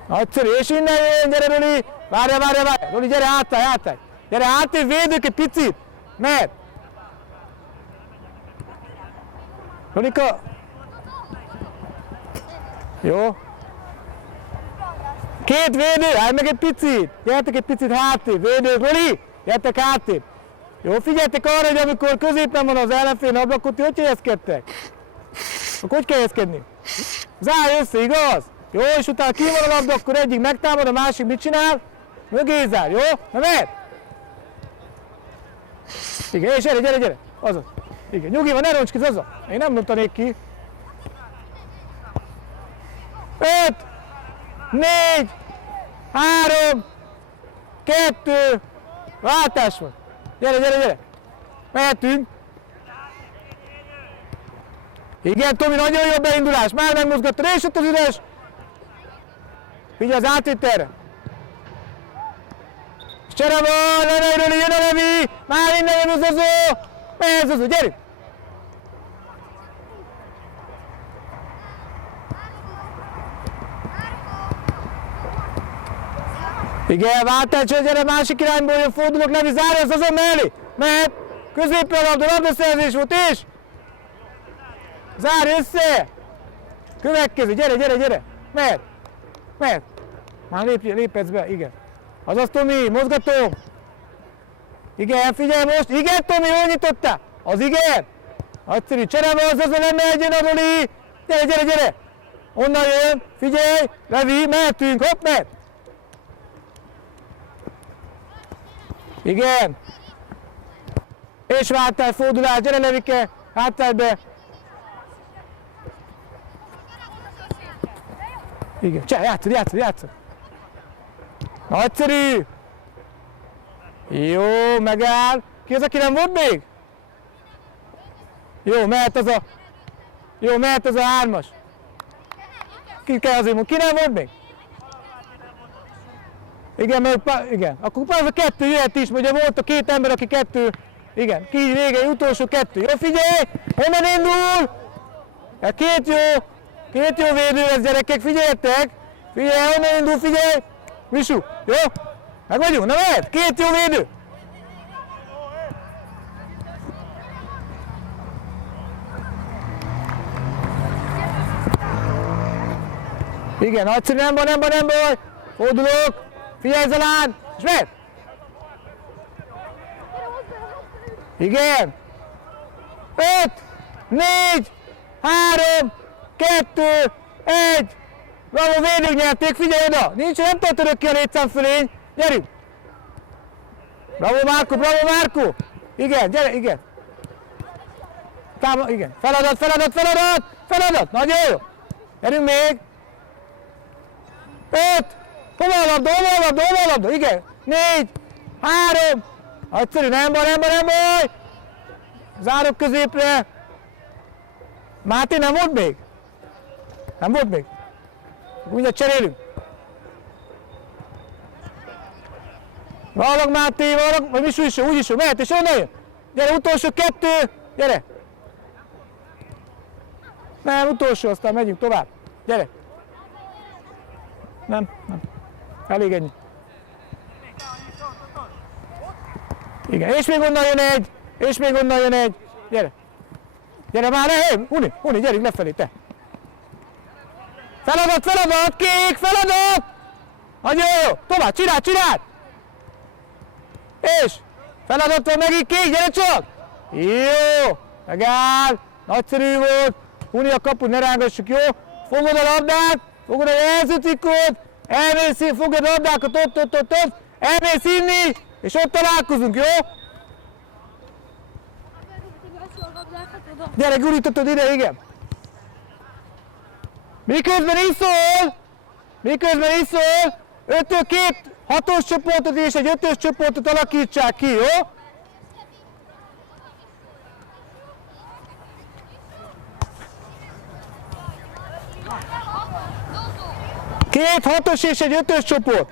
Nagyszerű, és innen jön, gyere Roli! Várja! Roli, gyere háttáj! Gyere háttáj, védők egy picit! Mehet! Rolika! Jó! Két védő, állj meg egy picit! Gyertek egy picit hátrébb, védők, Roli! Gyertek hátrébb! Jó, figyeljetek arra, hogy amikor középen van az ellenfél ablakot, hogy helyezkedtek? Akkor hogy kell helyezkedni? Zárj össze, igaz? Jó, és utána ki van a labda, akkor egyik megtámad, a másik mit csinál? Mögé zár, jó? Na mehet? Igen, és gyere! Azaz. Igen, nyugi van, ne roncs ki, Zaza. Én nem rontanék ki. 5, 4, 3, 2, váltás van. Gyere! Mehetünk. Igen, Tomi, nagyon jó beindulás. Már megmozgattad, és ott az üres. Figyelj az átvételre. És csere van, Levi, jön a Levi. Már innen jön az Zozó. Mehet Zozó, gyerünk. Igen, váltás, gyere, másik irányból jön, fordulok, Levi, zárja az Zozó mellé. Mehet. Középre a labdaszerzés volt, és zárj össze! Következő, gyere! Mehet! Már léphetsz be, igen. Azaz Tomi, mozgatom! Igen, figyelj most! Igen, Tomi, jól nyitottál! Az igen! Nagyszerű, csere van, az nem mehetjön a Roli! Gyere! Onnan jön, figyelj! Levi, mehetünk, hopp, mehet! Igen! És váltál, fordulás, gyere Levike! Háttál be! Igen, játszod! Nagyszerű! Jó, megáll! Ki az, aki nem volt még? Jó, mehet az a hármas. Ki kell azért mondani, ki nem volt még? Igen, igen. Akkor az a kettő jöhet is, ugye volt a két ember, aki kettő. Igen, ki vége, utolsó kettő. Jó, figyelj! Honnan indul? Két jó védő lesz, gyerekek, figyeljetek! Figyelj, honnan indul, figyelj! Visu, jó? Meg vagyunk, na mehet? Két jó védő! Igen, nagyszerű, nem baj! Fordulok! Figyelj, Zalán! És mehet! Igen! 5, 4, 3, 2, 1! Bravo, védők nyerték, figyelj oda! Nem tartod ki a létszámfölény! Gyerünk! Bravo, Márko! Igen, gyere, igen! Igen, feladat! Nagyon jó! Gyerünk még! 5! Hova a labda? Igen! 4, 3! Nagyszerű, nem baj! Zárok középre! Máté nem volt még? Nem volt még? Mindjárt cserélünk. Valak Máté, vagy Misu is, úgy is, mehet és onnan jön. Gyere, utolsó kettő, gyere. Nem, utolsó, aztán megyünk tovább. Gyere. Nem. Elég ennyi. Igen, és még onnan jön egy. Gyere. Gyere már, Huni, gyerünk lefelé, te. Feladat, kék, feladat! Nagyon jó, tovább, csináld! És feladat van megint kék, gyere csak! Jó, megáll, nagyszerű volt. Huni a kaput, ne rángassuk, jó? Fogod a labdát, fogod a jelzőcikkot, elmész, fogod a labdákat ott, elmész inni, és ott találkozunk, jó? Gyere, gurítottad ide, igen. Miközben iszol, 5-től 2 6-os csoportot és egy 5-ös csoportot alakítsák ki, jó? Két 6-os és egy 5-ös csoport.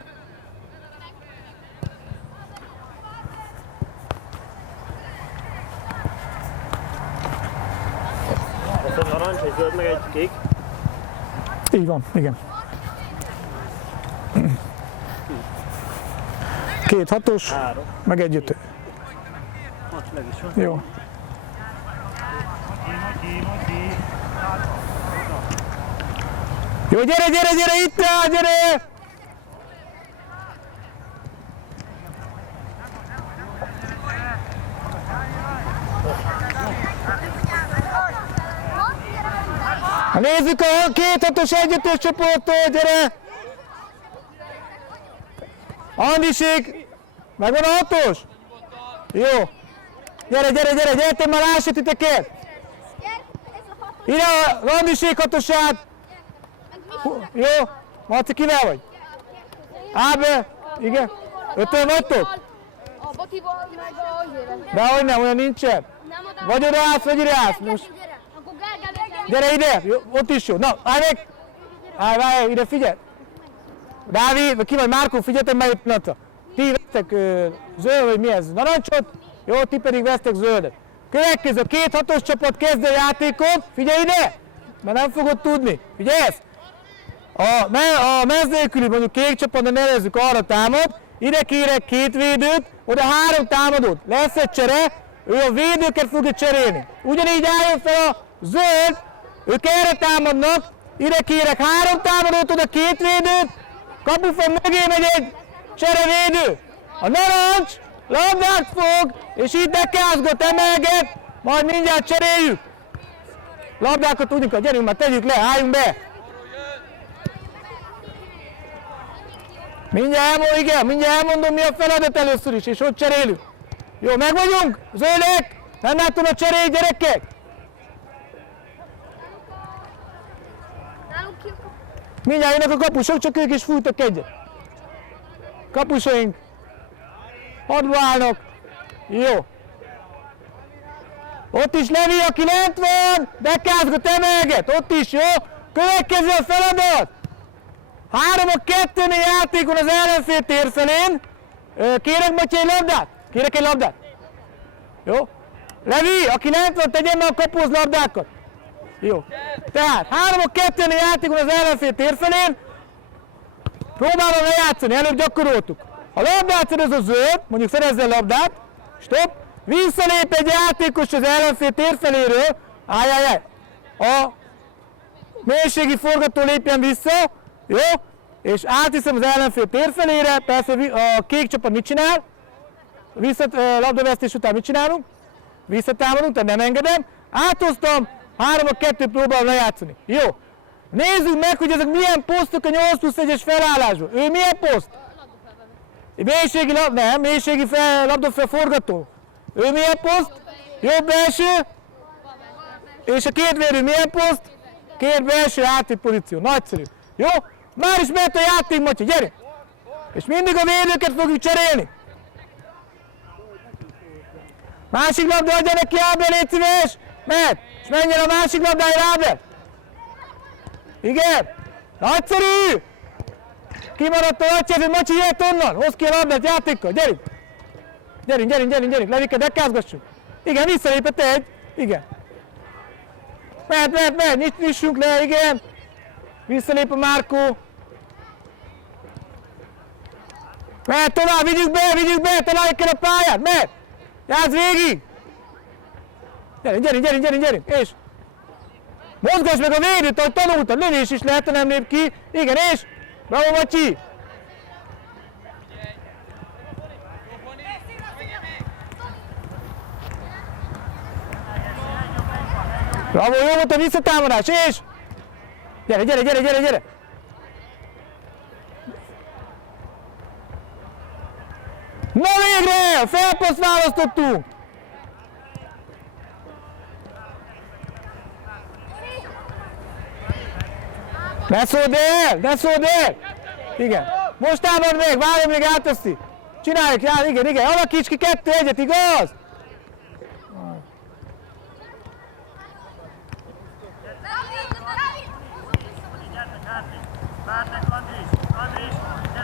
Ez egy narancs, egy zöld, meg egy kék. Így van, igen. Két 6-os, meg egy 5-ös. Meg is van. Jó. Jó, gyere, itt áll, gyere! Nézzük a két hatos együttes csoportot, gyere! Andiség, megvan a hatos? Jó. Gyere, te már lássad titeket! Ide a Andiség hatosát! Jó, Marci, kivel vagy? Ábe, igen. Ötön vagytok? A Botival meg a Izével. Dehogy nem, olyan nincsen. Nem oda. Vagy oda állsz, vagy ide állsz. Most Akkor Gergely. gyere ide, jó, ott is jó. Na, állj meg! Állj, ide figyelj! Dávid, vagy ki vagy Márkó, figyeljetek meg egy pillanatra. Ti vesztek zöld, vagy mi ez? Narancsot? Jó, ti pedig vesztek zöldet. Következő, két hatos csapat kezd a játékot. Figyelj ide! Mert nem fogod tudni. Figyelsz! A mez nélküli, mondjuk kék csapatnak nevezzük, arra támad. Ide kérek két védőt, oda három támadót. Lesz egy csere, ő a védőket fogja cserélni. Ugyanígy álljon fel a zöld, ők erre támadnak. Ide kérek három támadót, oda két védőt. Kapufon mögé megy egy cserevédő. A narancs labdát fog, és így dekázgot emelget, majd mindjárt cseréljük. Labdákat tudjuk, gyerünk már, tegyük le, álljunk be. Mindjárt elmondom, mi a feladat először is, és hogy cserélünk. Jó, meg vagyunk? Zöldek? Nem látom a cserél, gyerekek? Nálunk ki. Mindjárt jönnek a kapusok, csak ők is fújtak egyet. Kapusaink. Hadba állnak. Jó. Ott is Levi, aki lent van, dekázgot emelget, ott is, jó? Következő a feladat. 3-2-nél játékon az ellenfél térfelén. Kérek Matyi egy labdát? Kérek egy labdát? Jó? Levi, aki lent van, tegyen meg a kapuhoz labdákat. Jó. Tehát 3-2-nél játékon az ellenfél térfelén. Próbálom lejátszani, előbb gyakoroltuk. Ha labdát szerez a zöld, mondjuk szerezzen labdát, stop, visszalép egy játékos az ellenfél térfeléről, állj, a mélységi forgató lépjen vissza, jó, és átviszem az ellenfél térfelére, persze a kék csapat mit csinál, labdavesztés után mit csinálunk, visszatámadunk, tehát nem engedem, áthoztam, 3-2 próbálom lejátszani, jó. Nézzük meg, hogy ezek milyen posztok a 8+1-es felállásban. Ő milyen poszt? Mélységi labdaforgató. Ő milyen poszt? Jobb belső. És a két védő milyen poszt? Két belső pozíció. Nagyszerű. Jó? Már is mehet a játék, Matyi, gyere! És mindig a védőket fogjuk cserélni. Másik labda, adja neki Ábel, légy szíves! Mehet! És menjen a másik labdára, Ábel! Igen! Nagyszerű! Kimaradt a nagyszerű, Matyi, jöhet onnan! Hozd ki a labdát játékkal, gyerünk! Gyerünk, Levike, dekázgassunk! Igen, visszalépett egy! Igen! Mehet, nyissunk le, igen! Visszalép a Márkó! Mehet tovább, vigyük be, találjuk el a pályát, mehet! Játsz végig! Gyerünk, és! Mozgass meg a védőt, ahogy tanultad, lövés is lehet, ha nem lép ki. Igen, és? Bravo, Matyi! Bravo, jó volt a visszatámadás, és? Gyere! Na végre! Felpaszt választottunk! Ne szóld el! Igen. Most támad meg, várj, még átveszi. Csináljuk, igen. Alakíts ki 2-1-et, igaz?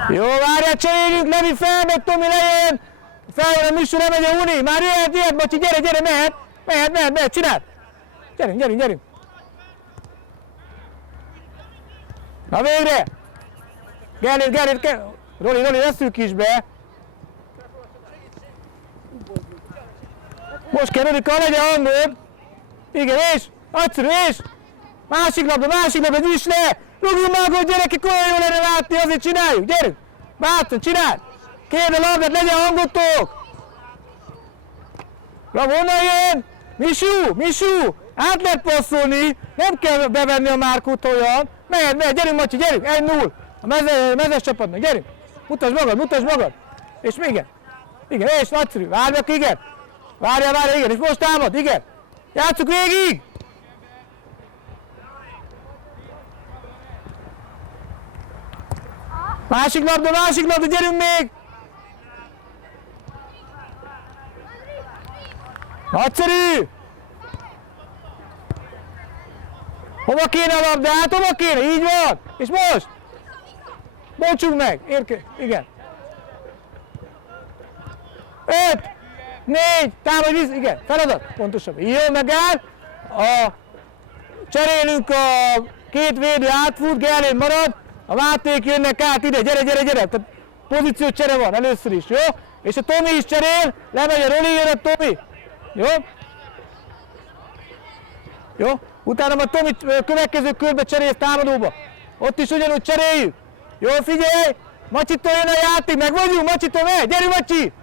Jó, várjál, cseréljünk, Levi felmegy, Tomi lejön. Feljön a Missu, lemegy a Uni. Már jöhet, Matyi, gyere, mehet, csináld. Gyerünk. Na végre! Gerrit, Roli, veszünk is be! Most kell Roli, legyen hangod! Igen, és? Nagyszerű, és? Másik labda, nyisd le! Rúgjunk magad, gyerekek, olyan jól lenne látni, azért csináljuk, gyerünk! Bátran, csináld! Kérd a labdát, legyen hangotok! Bravo, onnan jön! Missu! Át lehet passzolni! Nem kell bevenni a Márkót olyan. Mehet, gyerünk Macsi, gyerünk, 1-0. A mezes csapatnak, gyerünk. Mutasd magad. És még igen. Igen, és nagyszerű, várj meg, igen. Várjál, igen, és most támad, igen. Játsszuk végig. Másik labda, gyerünk még. Nagyszerű. Hova kéne a labdát, hova kéne, így van. És most. Bontsunk meg, igen. 5, 4, támadj vissza, igen, feladat, pontosabb. Jó, megáll. Cserélünk a két védő átfut, Gellén marad, a Máték jönnek át ide, gyere. Tehát pozíció csere van először is, jó? És a Tomi is cserél, lemegy a Roli, jön a Tomi. Jó? Jó? Utána a Tomi következő körbe cserélsz támadóba. Ott is ugyanúgy cseréljük. Jó, figyelj! Macsitól jön a játék, meg vagyunk, Macsitól megy! Gyerünk, Macsi!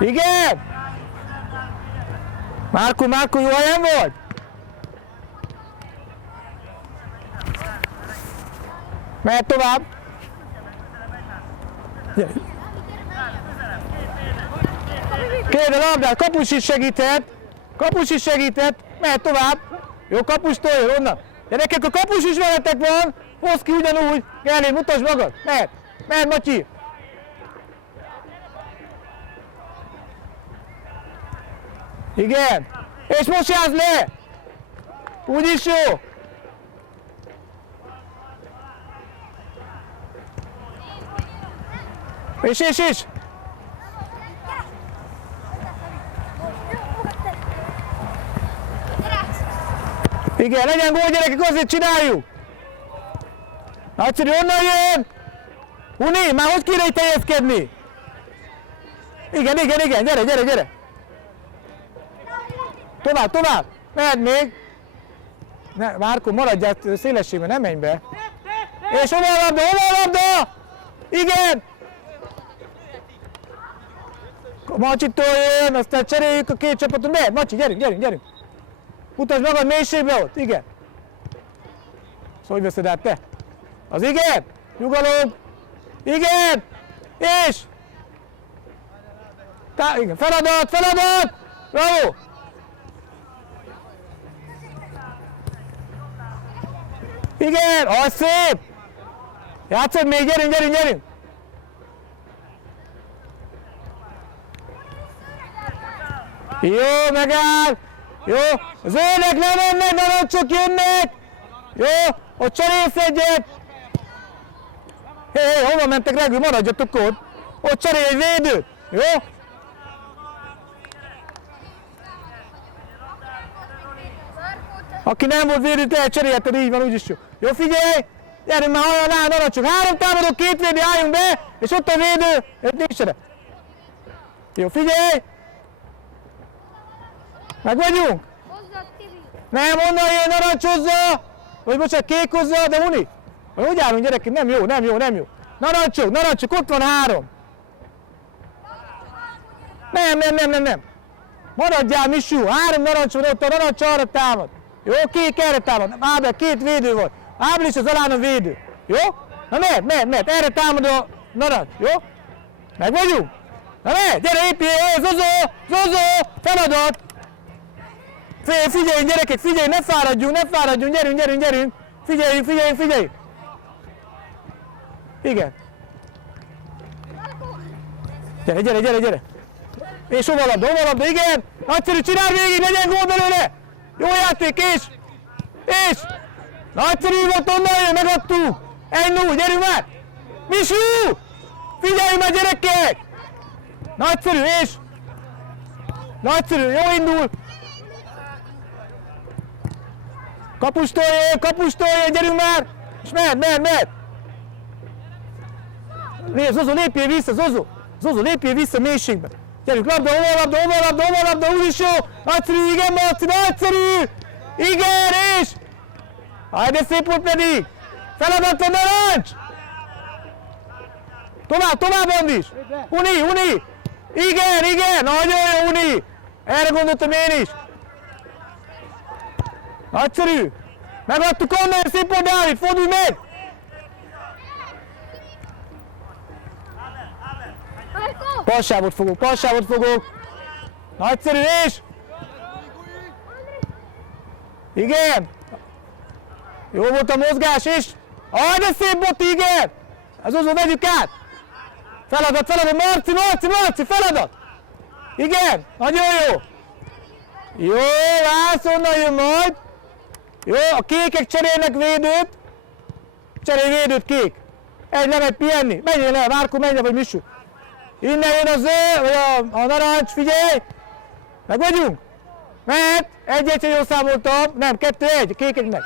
Igen! Márko, jó helyen vagy? Mehet tovább. Kérd a labdát, kapus is segített. Mehet tovább. Jó, kapustól jön onnan. Gyerekek, a kapus is veletek van. Hozd ki ugyanúgy. Gellén, mutasd magad. Mehet Macsi. Igen. És most játsz le. Úgyis jó. És. Igen, legyen gól, gyerekek, azért csináljuk. Nagyszerű, onnan jön. Uni, már hogy kéne itt teljeszkedni? Igen, gyere. Tovább. Mehet még. Márko, maradjál szélességben, nem menj be. És hova a labda? Igen. Macsitól jön, aztán cseréljük a két csapatot. Mehet, Macsi, gyerünk. Mutasd magad mélységbe ott, igen. Szóval hogy veszed át te? Az igen! Nyugalom! Igen! És! Igen, feladat! Bravo! Igen, az szép! Játszod még, gyerünk! Jó, megáll! Jó, zöldek nem mennek, narancsok jönnek! Jó, ott cserélsz egyet! Hé, hova mentek regül, maradjatok ott! Ott cserélj egy védőt! Jó? Aki nem volt védő, te cserélheted, így van, úgyis jó. Jó, figyelj! Gyerünk már olyan narancsok! 3 támadó, 2 védő, álljunk be! És ott a védő, nincs erre! Jó, figyelj! Meg vagyunk? Nem, onnan jön, narancsozzá! Vagy bocsánat, kék hozzá, de Uni? Hogy állunk, gyerekek? Nem jó. Narancsok, ott van 3. Nem. Maradjál, Misú, 3 narancs van ott, a narancs arra támad. Jó, kék erre támad. Ábel, 2 védő van. Ábel is az alán a védő. Jó? Na mehet, erre támad a narancs. Jó? Meg vagyunk? Na mehet, gyere, épülj, Zozó, feladat! Figyeljünk, gyerekek, ne fáradjunk, gyerünk! Figyeljünk! Igen. Gyere! És hova labda, igen! Nagyszerű, csinál végig, legyen gól belőle! Jó játék, és! Nagyszerű volt, onnan jön, megadtuk! 1-0, gyerünk már! Misú! Figyeljünk már, gyerekek! Nagyszerű, és! Nagyszerű, jó indul! Kapustól jön, gyerünk már! És mehet! Zozó, lépjél vissza, Zozó, lépjél vissza mélységbe! Gyerünk, labda, hova labda, úgyis jó! Nagyszerű, igen, Marci, nagyszerű! Igen, és! Hajde, szép volt pedig! Feladat a narancs! Tovább, Andis! Uni! Igen, nagyon jó, Uni! Erre gondoltam én is! Nagyszerű! Megadtuk onnan, szépen Dávid, fordulj meg! Passávot fogok! Nagyszerű, és! Igen! Jó volt a mozgás, és! Aj, de szép Boti, igen! Zozó, vegyük át! Feladat, Marci, feladat! Igen, nagyon jó! Jó, látsz, onnan jön majd! Jó, a kékek cserélnek védőt! Cserélj védőt, kék! Egy lemegy pihenni! Menjél el, Márko, menj le, vagy Missu! Innen jön a zöld, vagy a narancs, figyelj! Meg vagyunk! Mehet! Egy-egy, jól számoltam! Nem, 2-1, kékeknek!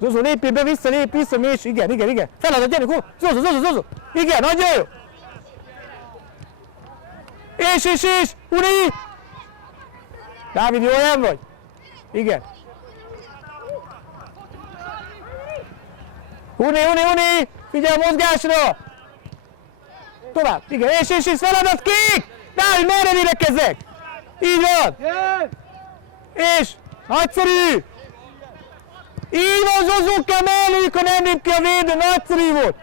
Zozó, lépjél be, vissza, és igen! Feladat, gyerünk! Zozó! Igen, nagyon jó! És! Uni! Dávid, jól nem vagy? Igen. Uni! Figyelj a mozgásra! Tovább, igen, és feladat, kék! Dávid, merre védekezzek? Így van! És, nagyszerű! Így van, Zozó, kell melléjük, ha nem lép ki a védő, nagyszerű volt!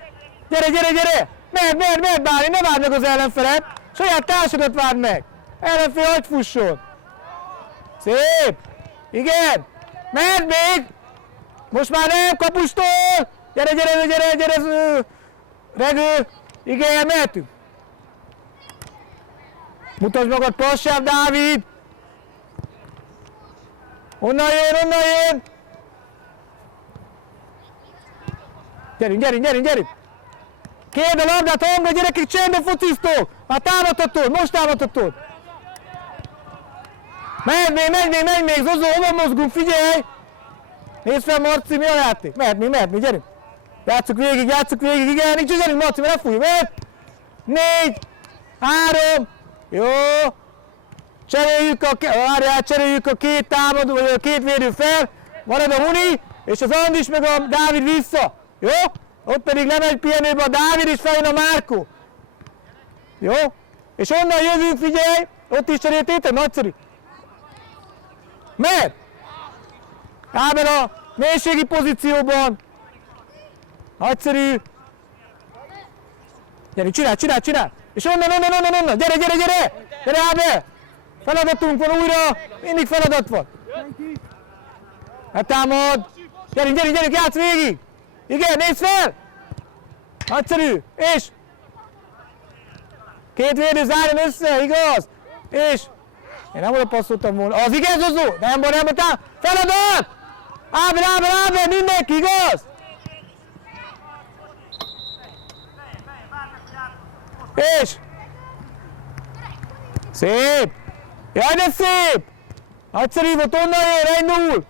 Gyere! Mehet, Bálint, ne várd meg az ellenfelet! Saját társadat várd meg! Ellenfél, hagyj fusson! Szép! Igen! Mehet még! Most már nem, kapustól! Gyere! Regő! Igen, mehetünk! Mutasd magad, passáv, Dávid! Onnan jön! Gyerünk! Kérd a labdát, hangba, gyerekek, csendben fociztok! Már most támadhatod! Megy még, Zozó, hova mozgunk, figyelj! Nézd fel, Marci, mi a játék? Mehet még, gyerünk! Játsszuk végig, igen, nincs gyerünk, Marci, mert ne fújj, 5, 4, 3, jó! Cseréljük a két támadó, vagy a két védő fel, marad a Uni, és az Andis meg a Dávid vissza, jó? Ott pedig lemegy pihenőbe a Dávid, és feljön a Márko. Jó? És onnan jövünk, figyelj, ott is cseréltétek, nagyszerű. Mehet! Ábel a mélységi pozícióban. Nagyszerű. Gyere, csinál! És onnan, gyere! Gyere, Ábel! Feladatunk van újra, mindig feladat van. Ne támad! Gyerünk, játsz végig! Igen, nézd fel! Nagyszerű, és... Két védő zárjon össze, igaz? És... Én nem oda passzoltam volna. Az igen, Zozó! Nem baj, feladat! Ábel, mindenki, igaz? És... Szép! Jaj, de szép! Nagyszerű volt, onnan jön, 1-0!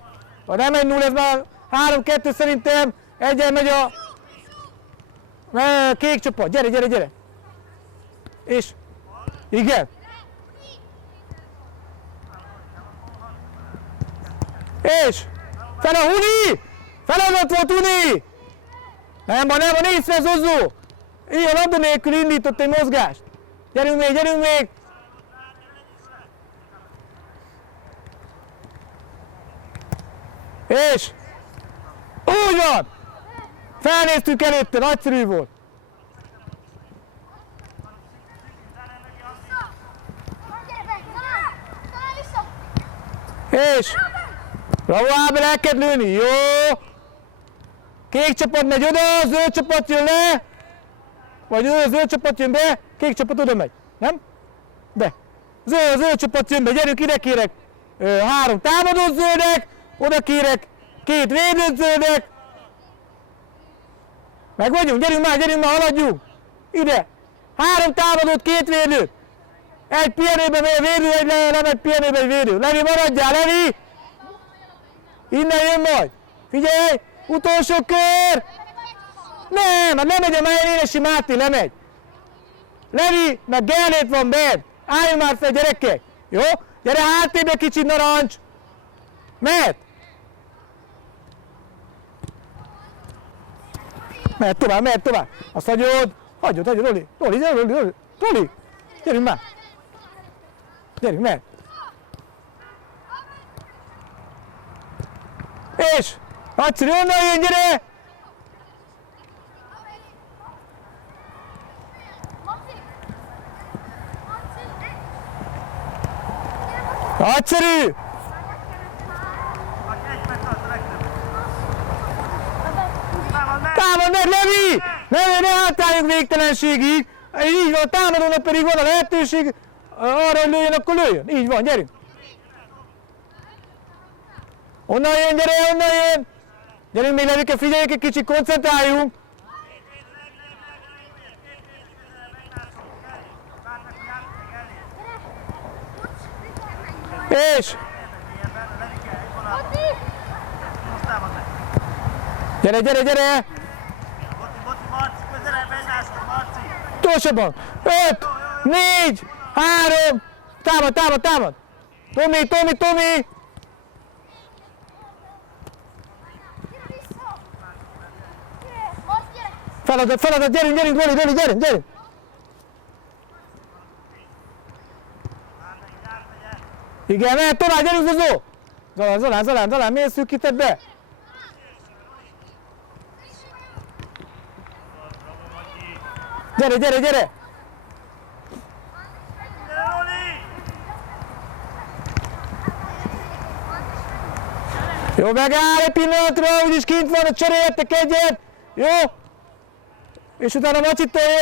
Vagy nem 1-0, ez már 3-2 szerintem. Egyen megy a kék csapat. Gyere! És... Igen! És... Fel a Uni! Feladat volt, Uni! Nem van, nézd fel, Zozó! Így a labda nélkül indított egy mozgást. Gyerünk még! És... Úgy van! Felnéztük előtte, nagyszerű volt. És... Bravo, Ábel, el kell lőni, jó! Kék csapat megy oda, zöld csapat jön le. Vagy zöld csapat jön be, kék csapat oda megy, nem? De. Zöld csapat jön be, gyerünk, ide kérek. 3 támadó zöldek, oda kérek 2 védő zöldek. Meg vagyunk, gyerünk már, haladjunk! Ide! 3 támadót, 2 védőt! Egy pihenőben védő, egy lemegy pihenőben egy védő. Levi, maradjál, Levi! Innen jön majd! Figyelj! Utolsó kör! Nem, hát lemegy a Énesi Máté, lemegy! Levi, meg Gellért van bent! Álljunk már fel, gyerekek! Jó? Gyere háttérbe kicsit, narancs! Mehet! Mehet tovább! Azt hagyod! Hagyod, Roli. Roli, Roli. Roli. Gyerünk már. Gyerünk, meg. És! Nagyszerű, onnan jön, gyere! Nagyszerű! Támad meg, Levi! Ne hátálljunk végtelenségig! Így van, a támadónak pedig van a lehetőség arra, hogy lőjön, akkor lőjön. Így van, gyerünk! Onnan jön, gyere, onnan jön! Gyerünk még, Levike, figyeljünk egy kicsit, koncentráljunk! És! Gyere, gyere, gyere! Utolsóban! 5, 4, 3, támad, támad, támad! Tomi, Tomi, Tomi! Feladat, feladat, gyerünk, gyerünk, Roli, Roli, gyerünk, gyerünk! Igen, mehet tovább, gyerünk, Zozó! Zalán, miért szűkíted be? Gyere, gyere, gyere! Jó, megáll egy pillanatra, úgyis kint van, cseréljetek egyet! Jó? És utána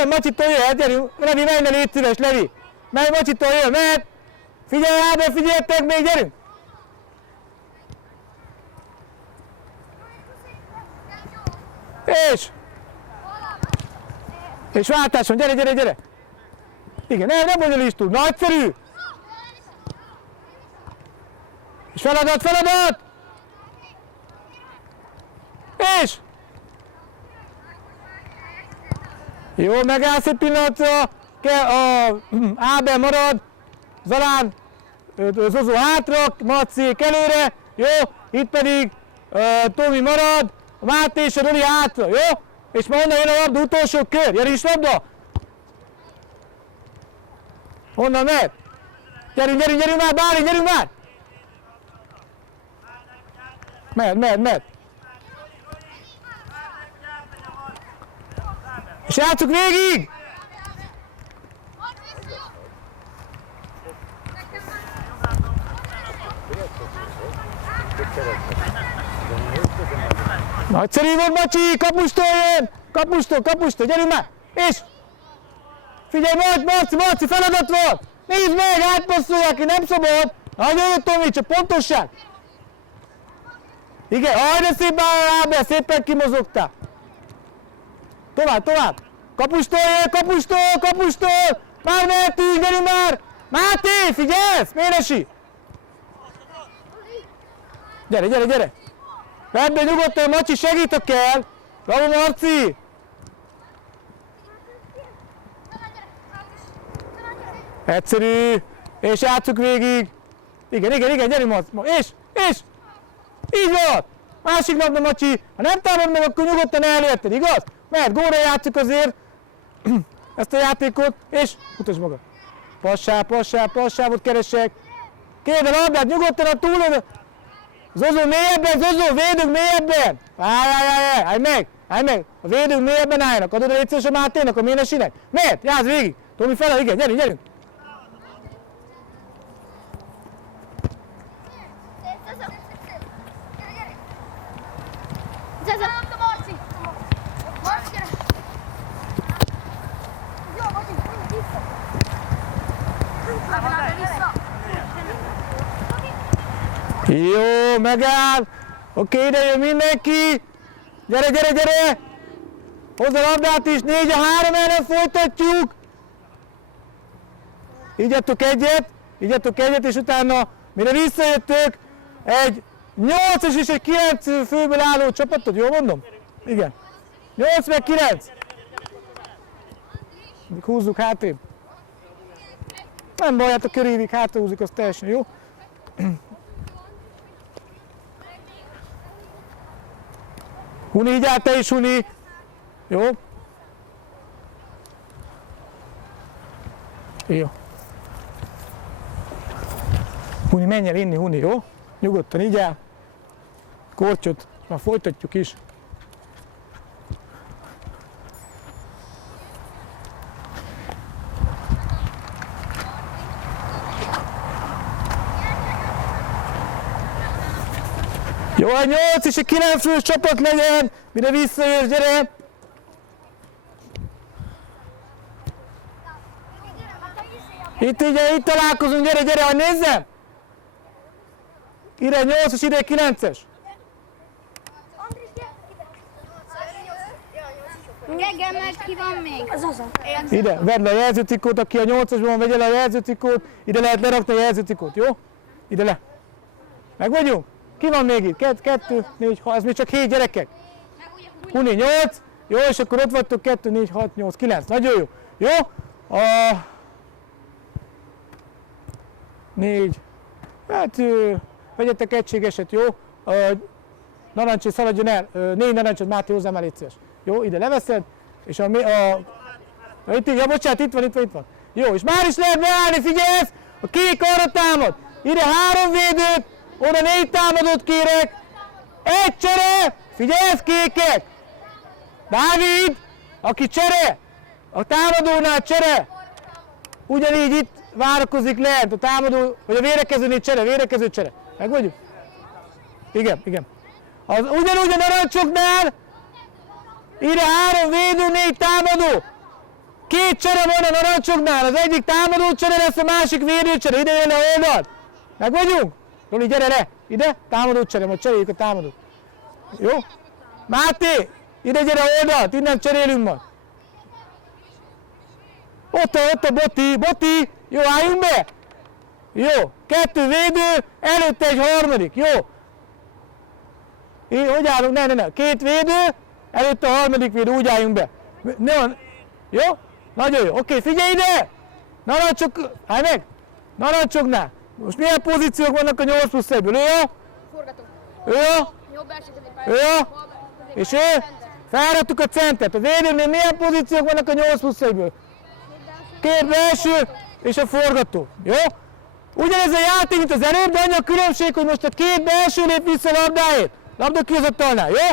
Macsitól jöhet, gyerünk! Levi, menj, légy szíves, Levi! Menj, Macsitól jön, mehet! Figyelj, Ábel, figyeljetek még, gyerünk! És váltáson, gyere, gyere, gyere! Igen, nem bonyolítsd, nagyszerű! És feladat, feladat! És! Jó, megállsz egy pillanatra, Ábel marad, Zalán, Zozó hátra, Macék előre, jó? Itt pedig Tomi marad, Máté és a Roli hátra, jó? És ma onnan jön a labda, utolsó kör, gyere is labda! Honnan mehet? Gyerünk, gyerünk, gyerünk már, Bálint, gyerünk már! Mehet. És játsszuk végig! Nagyszerű volt, Macsi, kapustól jön! Kapustól, gyerünk már! És! Figyelj, Marci, feladat volt! Nézd meg, átpasszolják ki, nem szabad! Nagyon jó, Tomi, csak pontosság! Igen, de szépen Ábel, szépen kimozogtál! Tovább! Kapustól jön, kapustól! Már mehetünk, gyerünk már! Máté, figyelsz! Miért esi? Gyere! Vedd be nyugodtan, Macsi, segítek el! Bravo, Marci! Egyszerű! És játsszuk végig! Igen, gyerünk, Marci! És! Így van! Másik labda, Macsi! Ha nem támad meg, akkor nyugodtan elérted, igaz? Mert gólra játsszuk azért ezt a játékot, és mutasd magad! Passávot keresek! Kérde a labdát, nyugodtan a túlod! Zozó mélyebben, védők mélyebben! Állj meg! A védők mélyebben álljanak, adod a létszős a Máténak, a Ménesinek! Mehet, játsz végig! Tomi fel, igen, gyerünk! Jó, megáll! Oké, ide jön mindenki! Gyere! Hozd a labdát is, 4-3 ellen folytatjuk! Ígyattok egyet, és utána, mire visszajöttök, egy 8-as és egy 9 főből álló csapatot, jól mondom? Igen. 8 meg 9. Húzzuk hátrébb. Nem baj, hát a körévig hátra húzzuk, az teljesen jó. Huni, így áll te is, Huni. Jó. Jó. Huni, menj el inni, Huni, jó? Nyugodtan így el. Kortyot, már folytatjuk is. Jó, a 8 és a 9 fős csapat legyen, mire visszajössz, gyere! Itt találkozunk, gyere, hogy nézzem! Ide 8 és ide 9-es. Reggel meg ki van még? Ide, vedd le a jelzőtrikót, aki a 8-asban van, vegye le a jelzőtrikót, ide lehet lerakni a jelzőtrikót, jó? Ide le. Meg vagyunk? Ki van még itt? 2, 4, 6, ez még csak 7 gyerekek. Huni 8, jó, és akkor ott vagytok 2, 4, 6, 8, 9, nagyon jó. Jó? 4, hát vegyetek egységeset, jó? Narancsé szaladjon el, 4 narancsot, Máté hozzám el, légy szíves. Jó, ide leveszed, és bocsánat, itt van. Jó, és már is lehet beállni, figyelsz! A kék arra támad, ide 3 védőt, oda 4 támadót kérek, 1 csere, figyelsz kékek! Dávid, aki csere, a támadónál csere, ugyanígy itt várakozik lent, a támadó, vagy a védekezőnél csere, védekező csere. Meg vagyunk? Igen. Ugyanúgy a narancsoknál, ide 3 védő, 4 támadó. 2 csere van a narancsoknál, az egyik támadó csere lesz, a másik védő csere, ide jön a oldalt. Meg vagyunk? Roli, gyere le, ide, támadó csere, majd cseréljük a támadót. Jó? Máté, ide gyere oldalt, innen cserélünk majd. Ott a Boti, jó, álljunk be? Jó, 2 védő, előtte egy harmadik, jó. Hogy állunk? Ne, 2 védő, előtte a harmadik védő, úgy álljunk be. Jó? Nagyon jó, oké, figyelj ide! Narancsok, állj meg! Narancsoknál. Most milyen pozíciók vannak a 8+1-ből? Ő jó? Forgatunk. Ő jó? Jobb első Ő jó? És ő? Felraktuk a centert. A védőnél milyen pozíciók vannak a 8+1-ből? 2 belső és a forgató. Jó? Ugyanez a játék, mint az előbb, de annyi a különbség, hogy most a 2 belső lép vissza labdáért. Labdakihozattalnál, jó?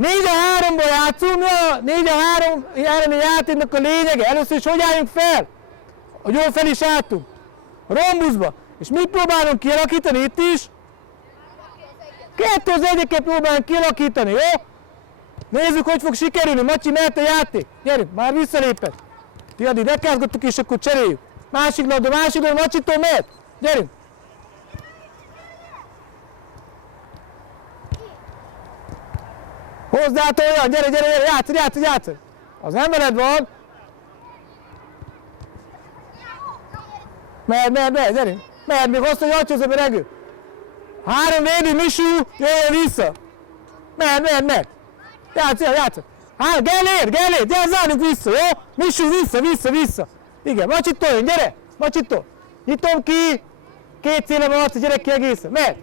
4-3-ból játszunk, a 4-3 elleni játéknak a lényege. Először is hogy álljunk fel? Hogy jól fel is álltunk. A rombuszba. És mit próbálunk kialakítani itt is? 2 az 1-eket próbálunk kialakítani, jó? Nézzük, hogy fog sikerülni. Macsi, mehet a játék. Gyerünk, már visszalépett. Tiadi, dekázgattuk és akkor cseréljük. Másik labda, Macsitól mehet. Gyerünk. Hozzátok olyan, gyere, játszod. Az nem veled van. Mehet, gyerünk. Mehet, még hosszú, hogy agyhozza be Regő. 3 védő, Misú, jöjjön vissza. Mehet. Játszod. Gellért, gyere, zárjuk vissza, jó? Misú, vissza. Igen, Macsitól jön, gyere, Macsitól. Nyitom ki. 2 célem van, a gyerek ki egészen. Mehet.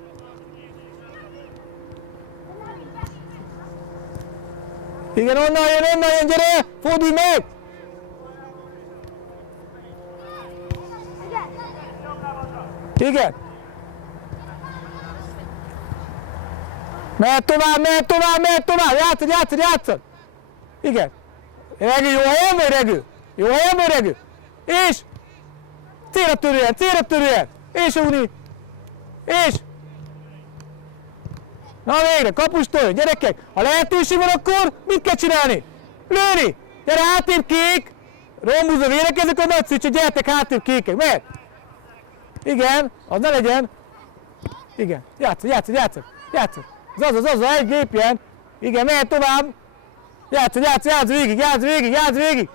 Igen, onnan jön, gyere! Fordulj meg! Igen. Mehet tovább! Játszod! Igen. Regő, jó helyen vagy, Regő? És! Célra törően! És Uni! És! Na végre, kapustól, gyerekek! Ha lehetőség van, akkor mit kell csinálni? Lőni! Gyere, háttér kék! Rombuszba védekezek, a nagy szükség, gyertek, háttér kékek, mehet! Igen, az ne legyen! Igen, játszod! Az, egy lépjen! Igen, mehet tovább! Játszod végig!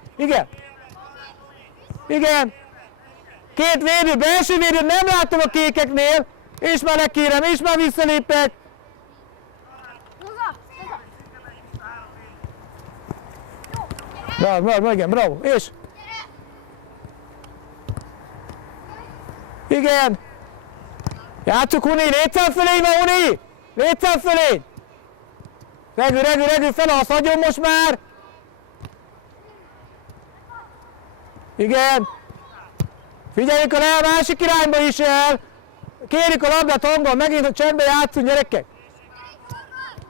Igen! 2 védő, belső védő, nem látom a kékeknél! És már lekérem, és már visszalépek! Bravo, és? Igen! Játsszuk, Huni, létszám fölény van, Huni! Létszám fölény! Regő, felhalsz, hagyjon most már! Igen! Figyeljük a le, a másik irányba is el. Kérjük a labdát hanggal, megint a csendben játszunk, gyerekek.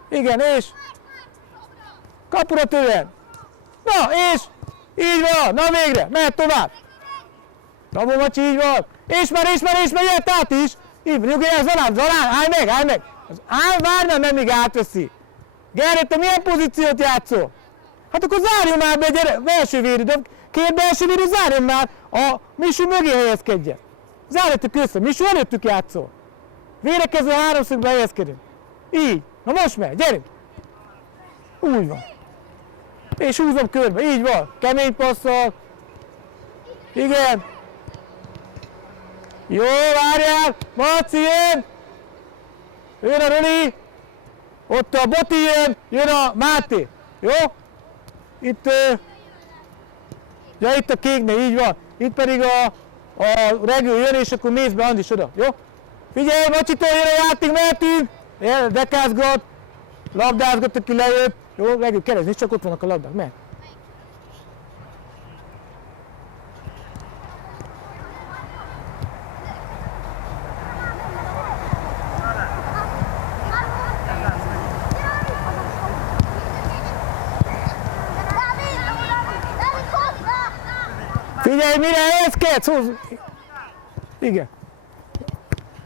Igen, és? Kapura tőlen. Na, és? Így van, na végre, mehet tovább. Bravo, Macsi, így van. És már, jött át is. Így van, nyugodj el, Zalán, állj meg. Várj meg, míg átveszi. Gerrit, te milyen pozíciót játszol? Hát akkor zárjon már be, gyere, belső védő, két belső védő, zárjon már, a Misu mögé helyezkedjen. Zárjátok össze, Misu előttük játszol. Védekező háromszögbe helyezkedünk. Így, na most megy, gyerünk. Úgy van. És húzom körbe, így van, kemény passzal. Igen. Jó, várjál, Marci jön. Jön a Roli. Ott a Boti jön a Máté. Jó? Itt, ja, itt a kéknél, így van. Itt pedig a Regő jön, és akkor mész be Andis oda. Jó? Figyelj, Macsitól jön a játék, mehetünk. Dekázgat. Labdázgat, aki lejött. Jó, Regő, keresd, csak ott vannak a labdák, mehet. Figyelj, mire helyezkedsz? Húzz! Igen.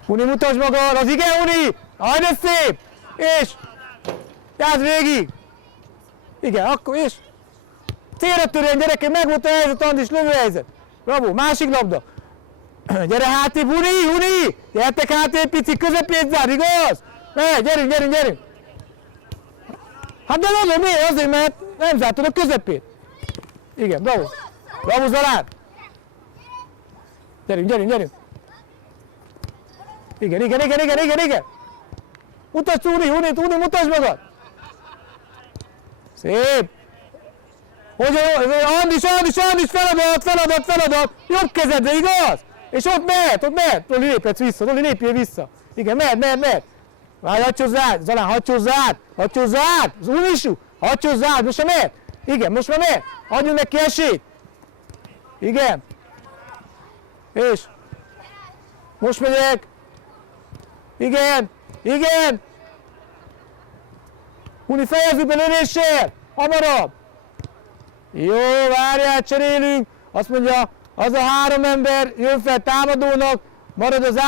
Uni, mutasd magad, az igen, Uni! Aj, de szép! És! Játsz végig! Igen, akkor és! Célra törjön, gyerekek, meg volt a helyzet, Andis, lövő helyzet. Bravo, másik labda. Gyere hátrébb, Uni! Gyertek hátrébb, pici, közepét zár, igaz? Megy, gyerünk! Hát de nagyon miért? Azért, mert nem zártad a közepét. Igen, bravo. Bravo, Zalán! Gyerünk! Igen! Mutasd, Uni, mutasd magad! Szép! Andis, feladat! Jobb kezedre, igaz? És ott mehet! Roli, lépjél vissza! Igen, mehet! Várj, hagyj hozzád! Zalán, hagyj hozzád! Unisu, hagyj hozzád! Most már mehet! Igen, most már mehet! Adjunk neki esélyt! Igen! És? Most megyek! Igen! Uni, fejezzük be lövéssel! Hamarabb! Jó, várjál, cserélünk! Azt mondja, az a három ember jön fel támadónak, marad az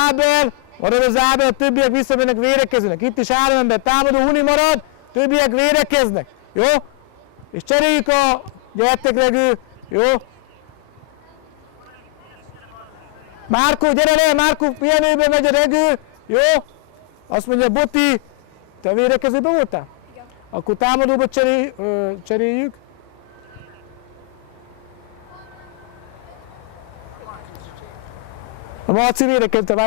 Ábel, a többiek visszamennek, védekeznek. Itt is három ember támadó, Uni marad, többiek védekeznek. Jó? És cseréljük a... Gyertek, Regő! Jó? Márkó, gyere le! Márkó, pihenőbe megy a Regő! Jó? Azt mondja, Boti, te védekezőben voltál? Igen. Akkor támadóba cseréljük. A Marci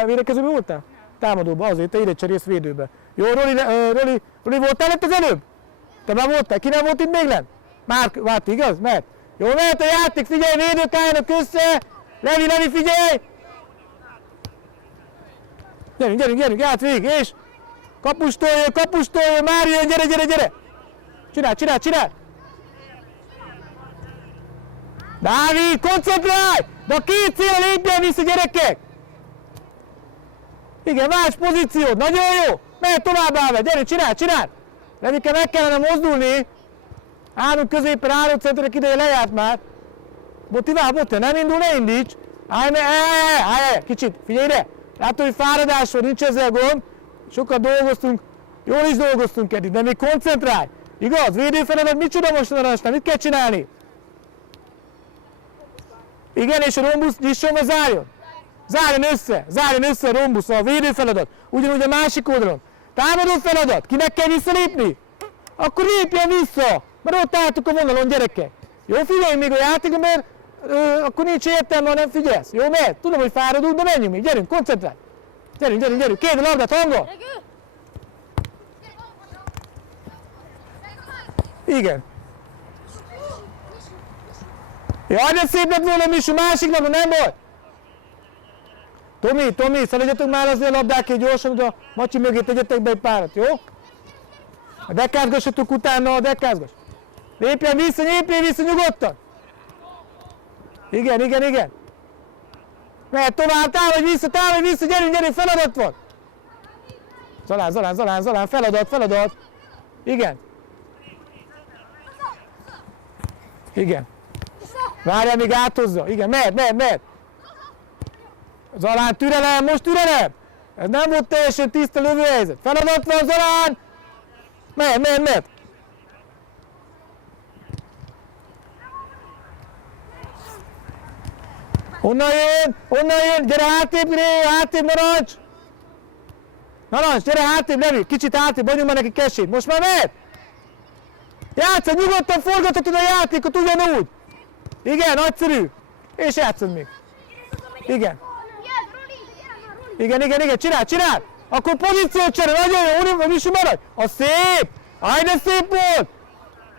védekezőben voltál? Támadóba, azért te ide cserélsz védőbe. Jó, Roli, voltál itt az előbb? Te már voltál? Ki nem volt itt még lent? Márti, igaz? Mehet. Jó, mehet a játék, figyelj, védők álljanak össze! Levi, figyelj! Gyerünk, játsz végig, és kapustól jön, már jön, gyere! Csinál! Dávid, koncentrálj! De a két célra lépjen vissza, gyerekek! Igen, más pozíciót, nagyon jó! Mehet tovább, Áve, gyere, csinál! Levike, meg kellene mozdulni. Állunk középen, állócenterek ideje lejárt már. Boti, nem indul, ne indíts! Állj, kicsit, figyelj ide! Látod, hogy fáradás van, nincs ezzel gond. Sokat dolgoztunk, jól is dolgoztunk eddig, de még koncentrálj! Igaz? Védőfeladat, micsoda most a narancsnál? Mit kell csinálni? Igen, és a rombusz nyisson, vagy zárjon? Zárjon össze a rombusz, a védőfeladat. Ugyanúgy a másik oldalon. Támadó feladat, kinek kell visszalépni? Akkor lépjen vissza, mert ott álltuk a vonalon, gyerekek. Jó, figyelj még a játékra, mert akkor nincs értelme, ha nem figyelsz. Jó, mehet? Tudom, hogy fáradunk, de menjünk még, gyerünk, koncentrálj. Gyerünk, kérd a labdát, hangol. Igen. Jaj, de szép lett volna, Misu, másik labda, nem baj. Tomi, szaladjatok már azért a labdákért gyorsan, oda Macsi mögé tegyetek be egy párat, jó? Dekázgassatok utána, dekázgass. Lépjen vissza nyugodtan. Igen. Mehet tovább, távolj vissza, gyerünk, feladat van! Zalán, feladat! Igen. Várjál, még áthozza. Igen, mehet. Zalán, türelem, most türelem! Ez nem volt teljesen tiszta lövőhelyzet. Feladat van, Zalán! Mehet. Onnan jön, gyere hátrébb, Narancs, gyere hátrébb, Levi, kicsit hátrébb, adjunk már neki kesét, most már mehet! Játszod, nyugodtan forgathatod a játékot ugyanúgy! Igen, nagyszerű! És játszod még! Igen, csinál! Akkor pozíciót csere, nagyon jó, Misu maradj! A szép! Állj, de szép volt!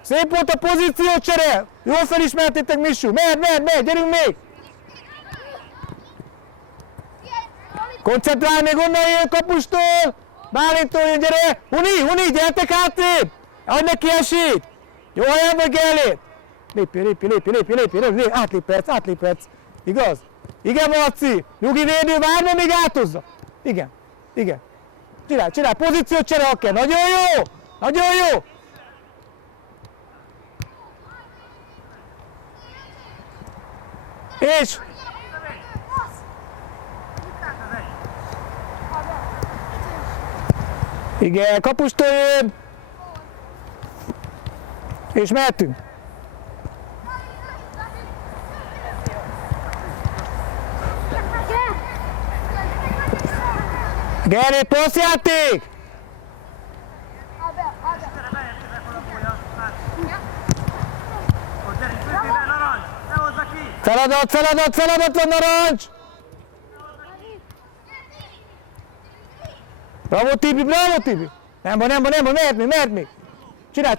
Szép volt a pozíciót csere! Jól felismertétek, Misu, mehet, gyerünk még! Koncentrálj, még onnan jön kapustól! Bálintól jön, gyere! Huni, gyertek hátrébb! Adj neki esélyt! Jó helyen vagy, Gellért! Lépj! Átléphetsz! Igaz? Igen, Marci! Nyugi védő, várj, még átozza! Igen. Csinálj, pozíciót csere, ha kell! Nagyon jó! És... Igen, kapustól jön! És mehetünk! Gellért, passzjáték! Feladat van, Narancs! Bravo, Tibi! Nem baj, mehet még! Csinál!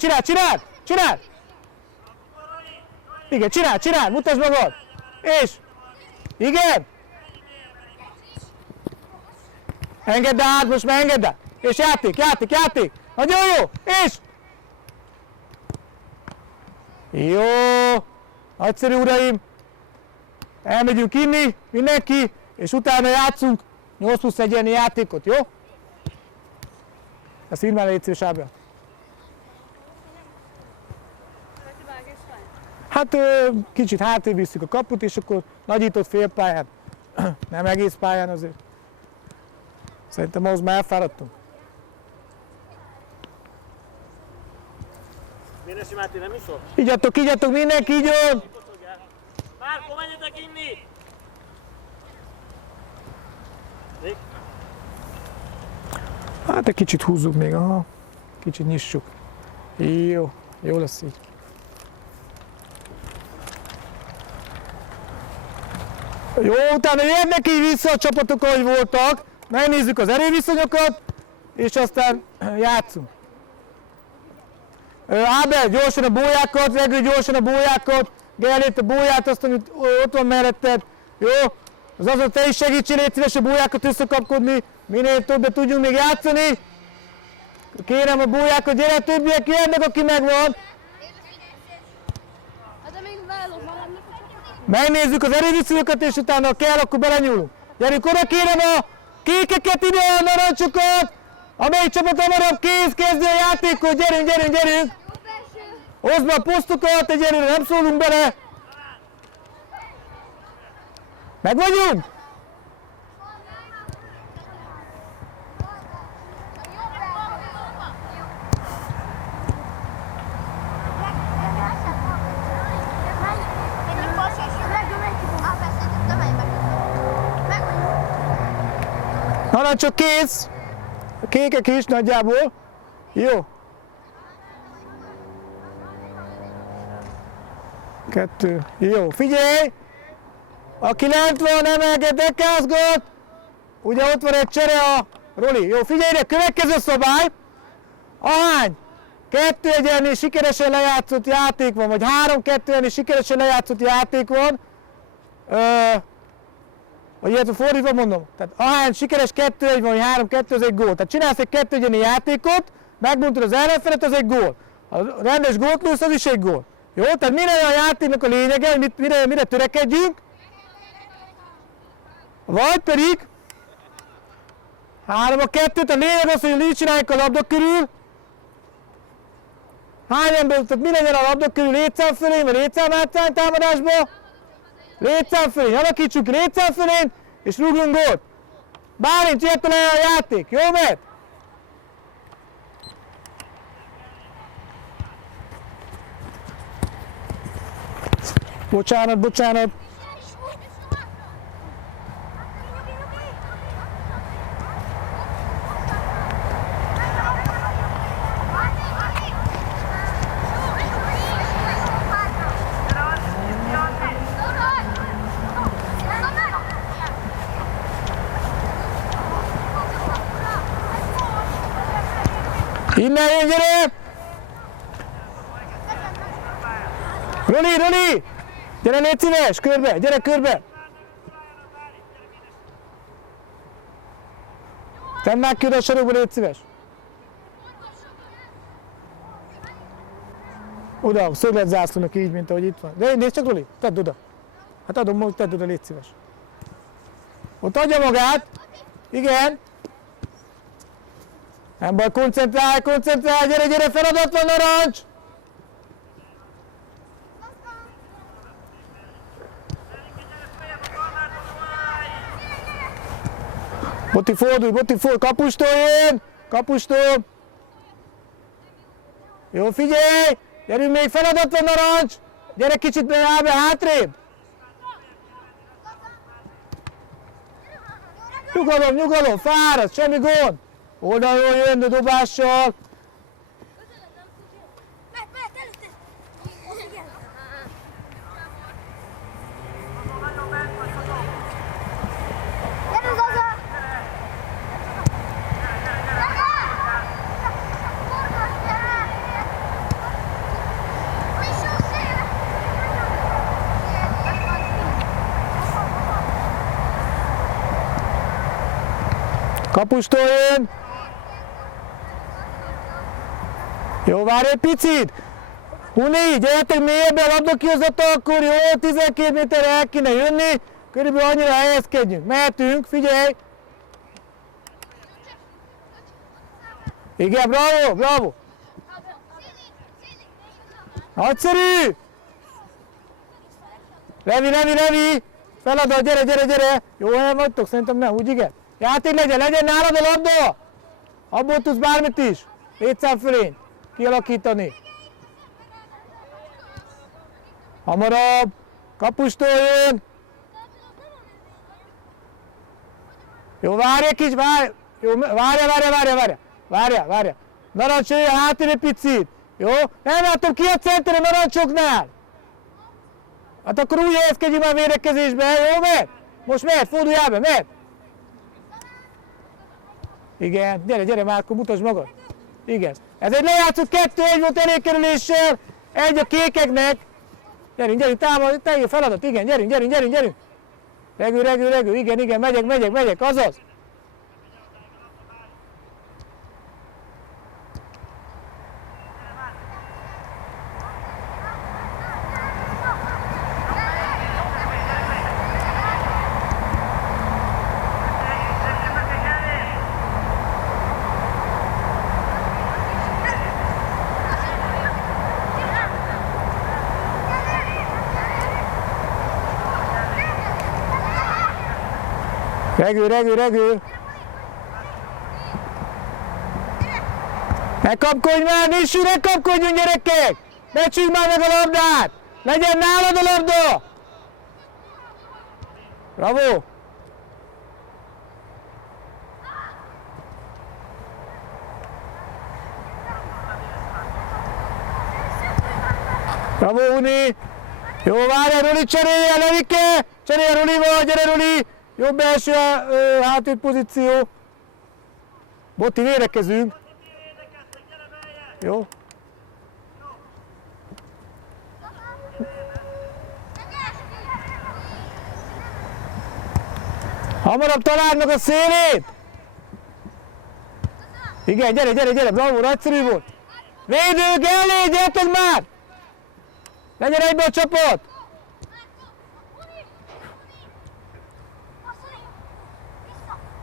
Igen, csinál, mutasd magad! És! Igen! Engedd át, most már engedd át! És játék! Nagyon jó! És! Jó! Nagyszerű, uraim! Elmegyünk inni, mindenki, és utána játszunk 8+1 játékot, jó? Ezt írd már, légy szíves, Ábel. Hát kicsit hátrébb visszük a kaput, és akkor nagyított félpályán. Nem egész pályán azért. Szerintem ahhoz már elfáradtunk. Ménesi Máté nem iszol? Igyatok, mindenki igyon! Márko, menjetek inni! Hát egy kicsit húzzuk még, kicsit nyissuk. Jó lesz így. Jó, utána jönnek így vissza a csapatok, ahogy voltak. Megnézzük az erőviszonyokat, és aztán játszunk. Ábel, gyorsan a bójákat, Regő, gyorsan a bójákat. Gellért a bóját, azt, amit ott van melletted. Jó? Azon te is segítsél, légy szíves a bójákat összekapkodni. Minél többet tudjunk még játszani. Kérem a bójákat, gyere, a többiek jönnek, aki megvan. Megnézzük az erőviszonyokat, és utána, ha kell, akkor belenyúlunk. Gyerünk oda, kérem a kékeket ide, a narancsokat. Amelyik csapat hamarabb kezdi a játékot, gyerünk! Hozd be a posztokat, egyelőre nem szólunk bele. Meg vagyunk? Narancsok kész. A kékek is nagyjából. Jó. 2. Jó, figyelj! Aki lent van, emelged, dekázgat! Ugye ott van egy csere a Roli. Jó, figyelj ide, következő szabály! Ahány 2-1-nél sikeresen lejátszott játék van, vagy 3-2-nél sikeresen lejátszott játék van, vagy illetve fordítva mondom, tehát ahány sikeres 2-1 van, vagy 3-2, az egy gól. Tehát csinálsz egy 2-1 játékot, megmondod az ellenfelet, az egy gól. A rendes gólt lősz, az is egy gól. Jó? Tehát mire a játéknak a lényege, hogy mire törekedjünk? Vagy pedig 3-2, a lényeg az, hogy így csináljuk a labda körül. Hány ember, tehát mi legyen a labda körül, létszám fölén, vagy létszám hátrány támadásba. Létszám fölén, alakítsuk ki létszám fölén, és rúgjunk gólt. Bálint, jöjjön el a játék, jó mehet? Bocsánat, bocsánat. Innen jön, gyere! Roli, Roli! Gyere, légy szíves, körbe, gyere körbe! Tedd már ki oda a sarokba, légy szíves! Oda, szögletzászlónak így, mint ahogy itt van. De nézd csak, Roli, tedd oda! Hát adom, hogy tedd oda, légy szíves! Ott adja magát! Igen! Nem baj, koncentrálj, koncentrálj, gyere, gyere, feladat van, narancs! Boti fordulj, kapustól jön! Kapustól! Jó, figyelj! Gyerünk, még feladat van, narancs! Gyere kicsit áll be hátrébb! Nyugalom, nyugalom, fáradt, semmi gond! Oldalról jön a dobással! Kapustól jön! Jó, várj egy picit! Huni, gyertek mélyebbre, labda kihozata, akkor jó, 12 méterre el kéne jönni, körülbelül annyira helyezkedjünk. Mehetünk, figyelj! Igen, bravo, bravo! Nagyszerű! Levi, Levi, Levi! Feladat, gyere, gyere, gyere! Jó helyen vagytok? Szerintem nem, úgy igen? Játék legyen nálad a labda! Abból tudsz bármit is! Létszám fölén! Kialakítani! Hamarabb! Kapustól jön! Jó, várj egy kis, várj! Jó, várjál! Narancs jöjjön hátrébb egy picit! Jó? Nem látom ki a center a narancsoknál! Hát akkor úgy helyezkedjünk már védekezésbe, jó mehet? Most mehet, forduljál be, mehet! Igen, gyere, gyere Márko, mutasd magad! Igen. Ez egy lejátszott 2-1 volt elégkerüléssel, egy a kékeknek. Gyerünk, támad, te feladat, igen, gyerünk. Regül, igen, megyek, azaz. Regül. Ne kapkodj már, Nissu, ne kapkodjunk gyerekek! Becsüljük már meg a labdát! Legyen nálad a labda! Bravo! Bravo, Uni! Jó, várjál, Roli, cserélje, Levike! Cserélje Rolival, gyere Roli! Jobb belső hátvéd pozíció. Boti, védekezünk. Jó. Hamarabb találd meg a szélét! Igen, gyere, bravo, nagyszerű volt! Védők, elé, gyertek már! Legyen egybe a csapat!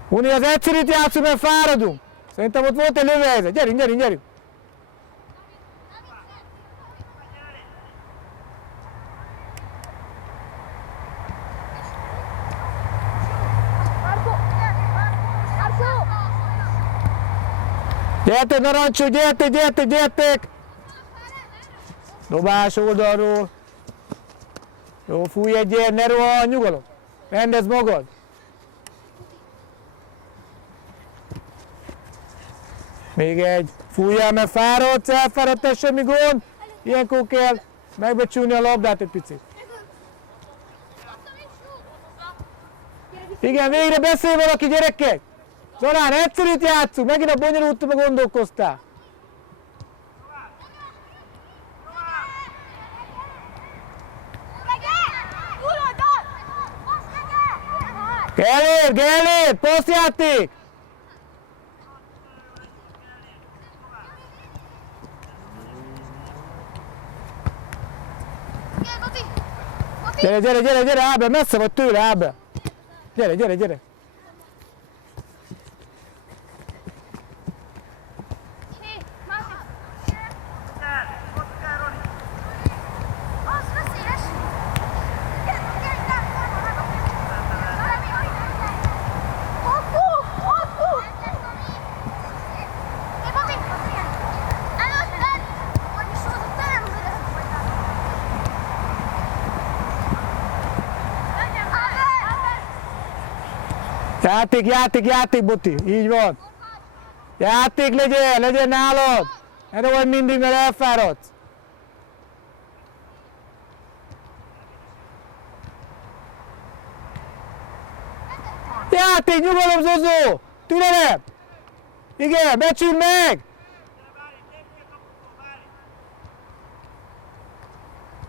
Uni, az egyszerűt játszunk, mert fáradunk. Szerintem ott volt egy lövőhelyzet. Gyerünk, gyerünk, gyerünk. Gyertek, narancsok, gyertek, gyertek, gyertek! Dobás oldalról. Jó, fújj egyért, ne rohanj, nyugalom. Rendezd magad. Még egy. Fújjál, mert fáradsz, elfáradtál, semmi gond. Ilyenkor kell megbecsülni a labdát egy picit. Igen, végre beszél valaki, gyerekek! Zolán, egyszerűt játszunk, megint a bonyolultba gondolkoztál. Gellért, Gellért, passzjáték! Gyere, gyere, gyere, gyere, Ábel, messze vagy tőle, Ábel. Gyere, gyere, gyere. Játék, játék, játék, Boti, így van. Játék legyen, legyen nálad. Erre vagy mindig, mert elfáradsz. Játék, nyugalom, Zozó! Türelem! Igen, becsüld meg!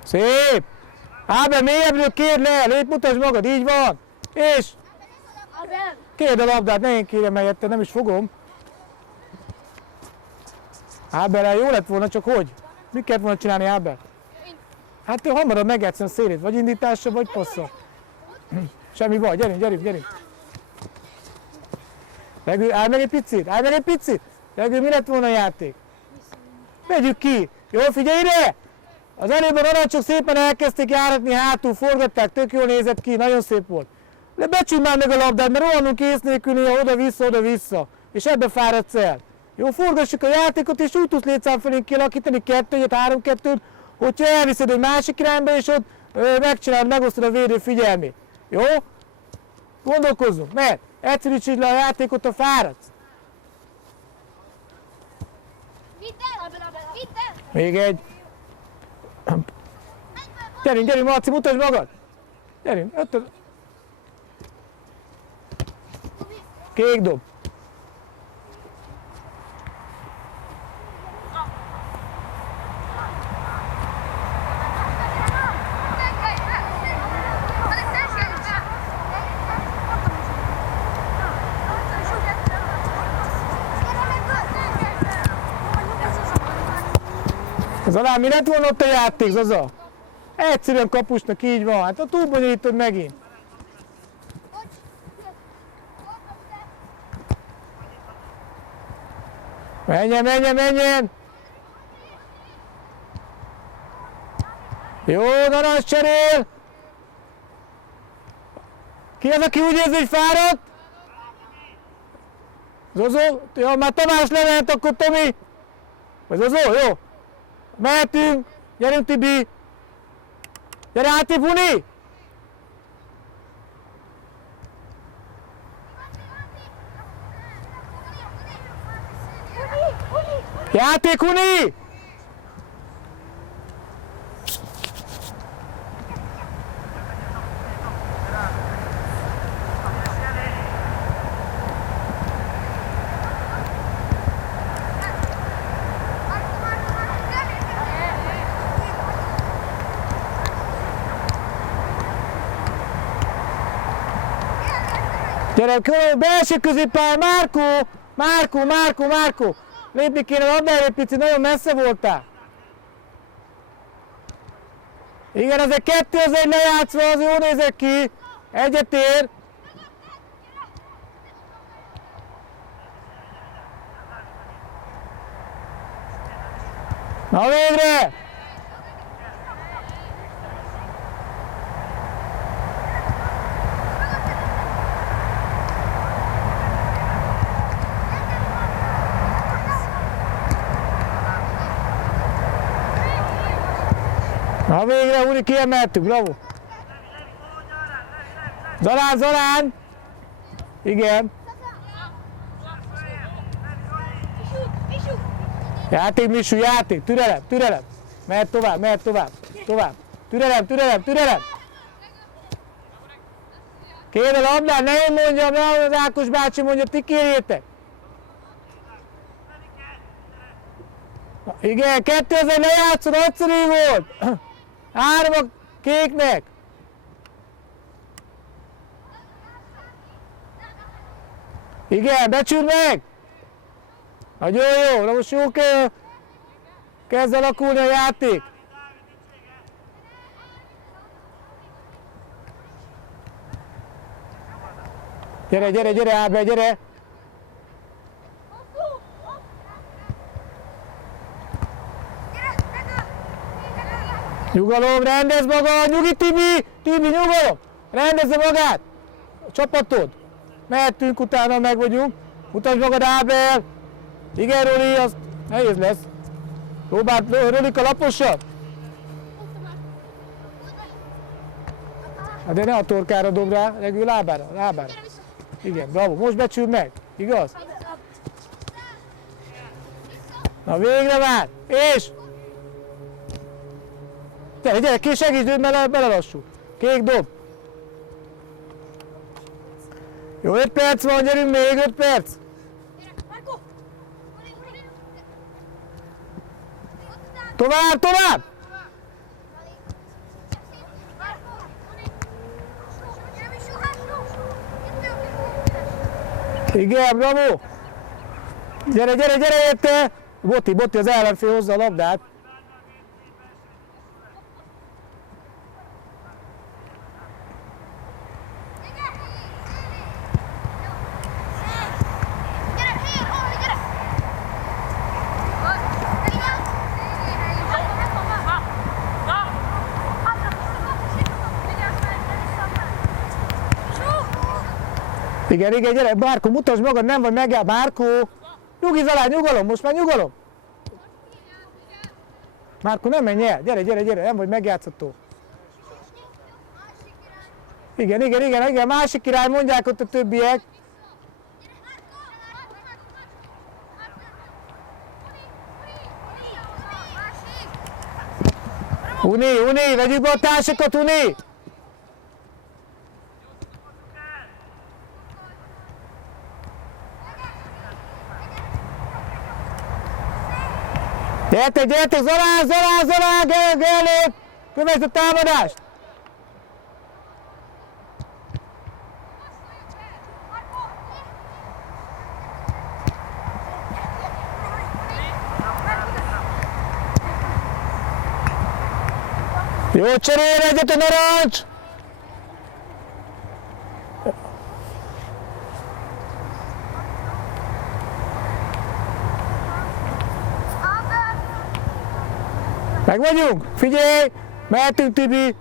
Szép! Ábel, mélyebbről kérd le, légy, mutasd magad, így van. És kérd a labdát, ne én kérjem helyette, nem is fogom. Ábelrel jó lett volna, csak hogy? Mit kellett volna csinálni, Ábel? Hát ő hamarabb megjátszani a szélét, vagy indításra, vagy passzal. Semmi baj, gyerünk, gyerünk, gyerünk. Legő, állj meg egy picit, állj meg egy picit. Legő, mi lett volna a játék? Megyük ki. Jó, figyelj ide! Az előbb a narancsok szépen elkezdték járatni hátul, forgatták, tök jól nézett ki, nagyon szép volt. De becsüld már meg a labdát, mert rohanunk ész nélkül néha oda-vissza, és ebbe fáradsz el. Jó, forgassuk a játékot, és úgy tudsz létszám felén kialakítani 2-3-2-t, hogyha elviszed egy másik irányba, és ott megcsinálod, megosztod a védő figyelmét. Jó? Gondolkozzunk, mert egyszerűsítsd le a játékot, ha fáradsz. Még egy. Gyerünk, gyerünk, Marci, mutasd magad! Gyerünk, ötöd. Kék dob. Zalán, mi lett volna ott a játék, Zaza? Egyszerűen kapusnak, így van, hát túl bonyolítod megint. Menjen, menjen, menjen! Jó, narancs cserél! Ki az, aki úgy érzi, hogy fáradt? Zozó? Jó, már Tamás lement, akkor Tomi! Vagy Zozó, jó? Mehetünk! Gyerünk, Tibi! Gyere át, Tifuni! Játék, Uni! Gyere, belső középpályán, Márkó! Lépni kéne labdára egy picit, nagyon messze voltál. Igen, az egy 2-1 lejátszva, az jól nézek ki. Egyet ér. Na végre! Na végre, Uni, kiemeltük, bravo! Zalán, Zalán! Igen. Játék, Misú, játék, türelem, türelem. Mehet tovább, tovább. Türelem, türelem, türelem. Kér a labdát, ne én mondjam, ne az Ákos bácsi mondja, ti kérjétek. Igen, 2000 ne játszol, nagyszerű volt. 3 a kéknek. Igen, becsüld meg. Nagyon jó, na most jó kell, kezd alakulni a játék. Gyere, gyere, gyere, Ábel, gyere. Nyugalom, rendezd magad, nyugi Tibi, Tibi, nyugalom. Rendezze magát, a csapatod. Mehetünk, utána meg vagyunk. Mutasd magad, Ábel. Igen, Roli, az nehéz lesz. Próbáld, Rolika, laposan. De ne a torkára dob rá, legül lábára, lábára. Igen, bravo, most becsüld meg, igaz? Na végre már, és! Gyere, gyere, ki segítsd őt, mert belelassul. Kék dob. Jó, 5 perc van, gyerünk még, 5 perc. Tovább, tovább! Igen, bravo! Gyere, gyere, gyere érte! Boti, Boti az ellenfél hozza a labdát. Igen, igen, gyere, Márkó, mutasd magad, nem vagy megáll, Márkó! Nyugi Zalán, nyugalom, most már nyugalom! Márkó, nem menj el, gyere, gyere, gyere, nem vagy megjátszható. Igen, igen, igen, igen, másik király, mondják ott a többiek. Uni, Uni, vegyük be a társakat, Uni! Gyertek, gyertek, Zalán, Zalán, Zalán, Gerlép! Kövesd a támadást! Jó, cserélj egyet a narancs! Meg vagyunk? Figyelj! Mehetünk, Tibi!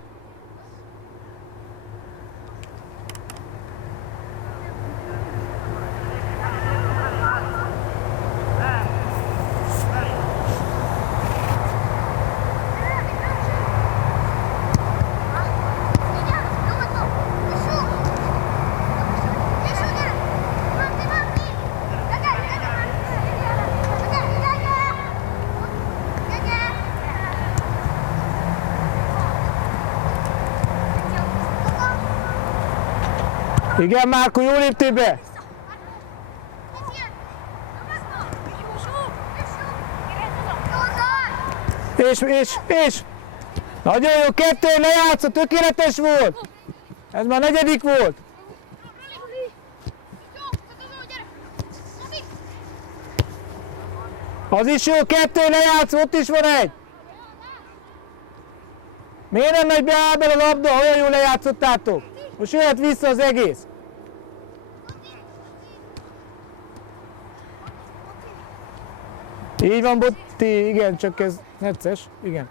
Igen, Márko, jól léptél be! És! Nagyon jó, 2, ne játszol, tökéletes volt! Ez már 4. volt! Az is jó, 2, ne játszol, ott is van 1! Miért nem megy be Ábel a labda, olyan jól lejátszottátok? Most jöhet vissza az egész! Így van, Botti, igen, csak ez Necces, igen.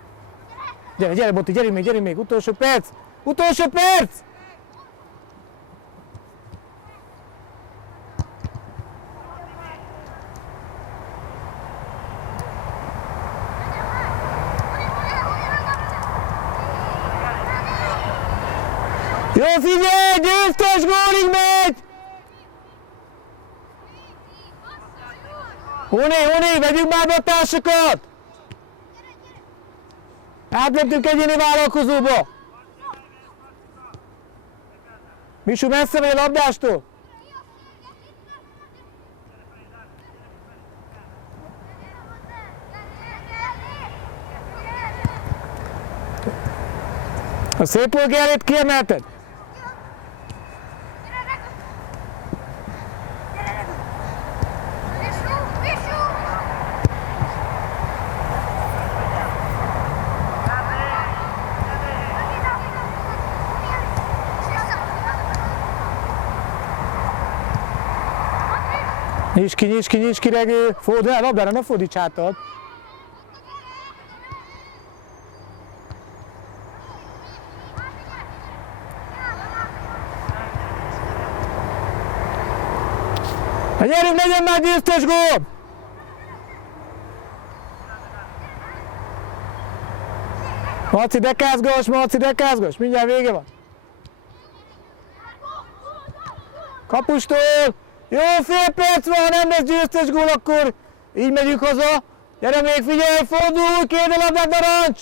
Gyere, gyere Boti, gyere még, utolsó perc! Utolsó perc! Jó, figyelj, győztes gólig megy! Honé, vegyük már be a társakat! Átléptünk egyéni vállalkozóba! Misu messze vagy a labdástól? A szép polgárét kiemelted? Nyisd ki, Regő! Fordulj el, labdára, ne fordíts hátad! Na gyerünk, legyen már győztes gól! Marci, dekázgass, mindjárt vége van! Kapustól! Jó, fél perc van, ha nem lesz győztes gól, akkor így megyünk haza. Gyere még, figyelj, fordulj, kérd a labdát, Narancs!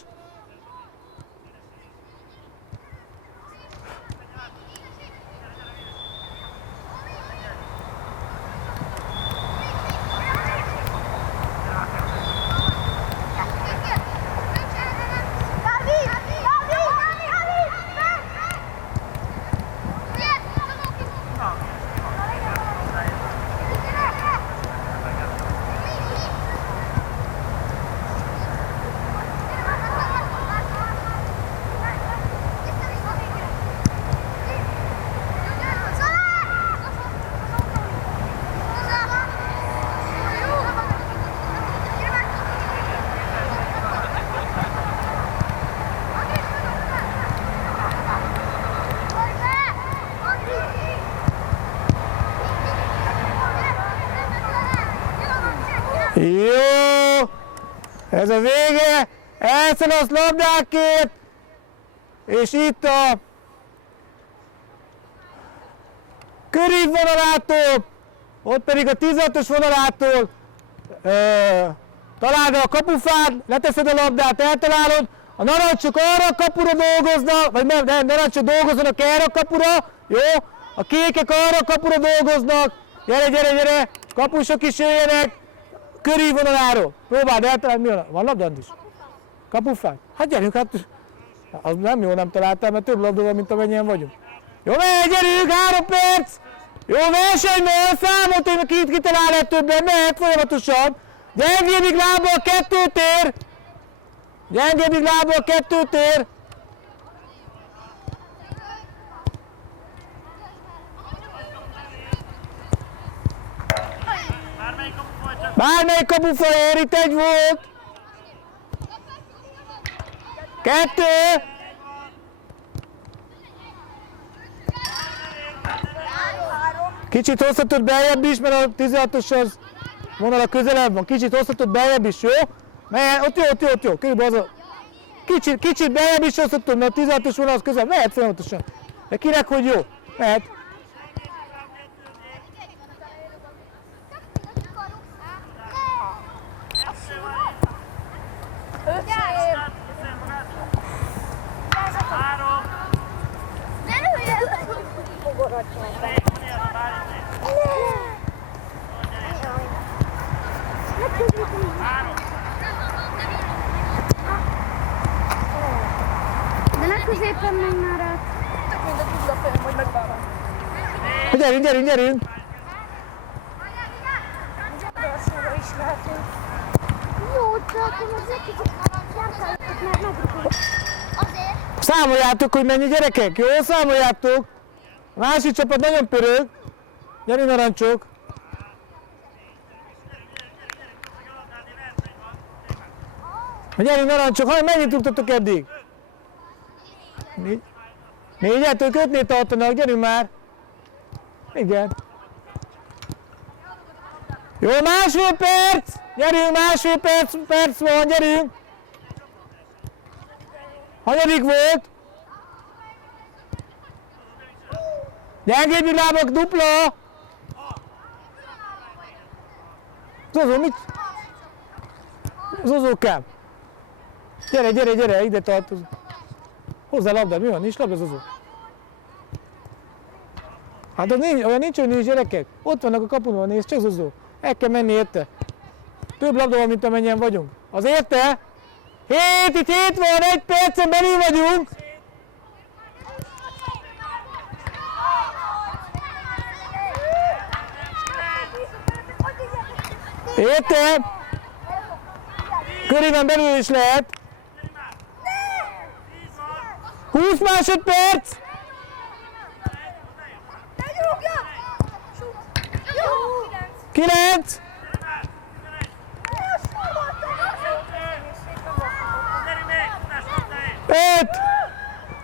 Jó! Ez a vége! Elszalasz labdákért! És itt a Körív vonalától, ott pedig a 16-os vonalától találd a kapufát, leteszed a labdát, eltalálod, a narancsok arra a kapura dolgoznak, vagy nem, narancsok dolgoznak erre a kapura, jó? A kékek arra a kapura dolgoznak, gyere, kapusok is jöjjenek, Körív vonaláról, próbáld eltalálni, mi van labdad is? Kapufát? Hát gyerünk, hát az nem jó, nem találtál, mert több labda van, mint amennyien vagyunk. Jó, gyerünk, 3 perc! Jó, versenyben számolt, hogy ki talál el többen, mehet folyamatosan. Gyengébbig lábbal 2 tér! Gyengébbig lábbal 2 tér! Bármelyik kapufa ér, itt 1 volt! 2! Kicsit hozhatod beljebb is, mert a 16-os vonal közelebb van. Kicsit hozhatod beljebb is, jó? Ott jó. Körülbelül az a... Kicsit beljebb is hozhatod, mert a 16-os vonal közelebb. Mehet folyamatosan. De kinek, hogy jó? Mehet. De ne középen menj már át. Tök mind a tudla folyam, hogy megvárom. Gyerünk! Gyakorlásra is lehetünk. Jó, csak azért kicsit járkáltuk, mert megrukunk. Azért. Számoljátok, hogy mennyi gyerekek, jó? Számoljátok! A másik csapat nagyon pörög. Gyerünk, narancsok! Gyerünk narancsok, mennyit rúgtatok eddig? 4-től kötné tartanak, gyerünk már! Igen. Jó, másfél perc! Gyerünk, másfél perc van, gyerünk! Hanyadik volt? Gyengébb lábak, dupla! Zozó, mit? Zozókám! Gyere, ide tartozunk. Hozzá labdát, mi van? Nincs labda, Zozó? Hát olyan nincs, hogy nincs, gyerekek. Ott vannak a kapunban, nézd csak, Zozó. El kell menni érte. Több labda van, mint amennyien vagyunk. Az érte? Itt 7 van, 1 percen belül vagyunk. Érte? Körében belül is lehet. 20 másodperc. 9. 5.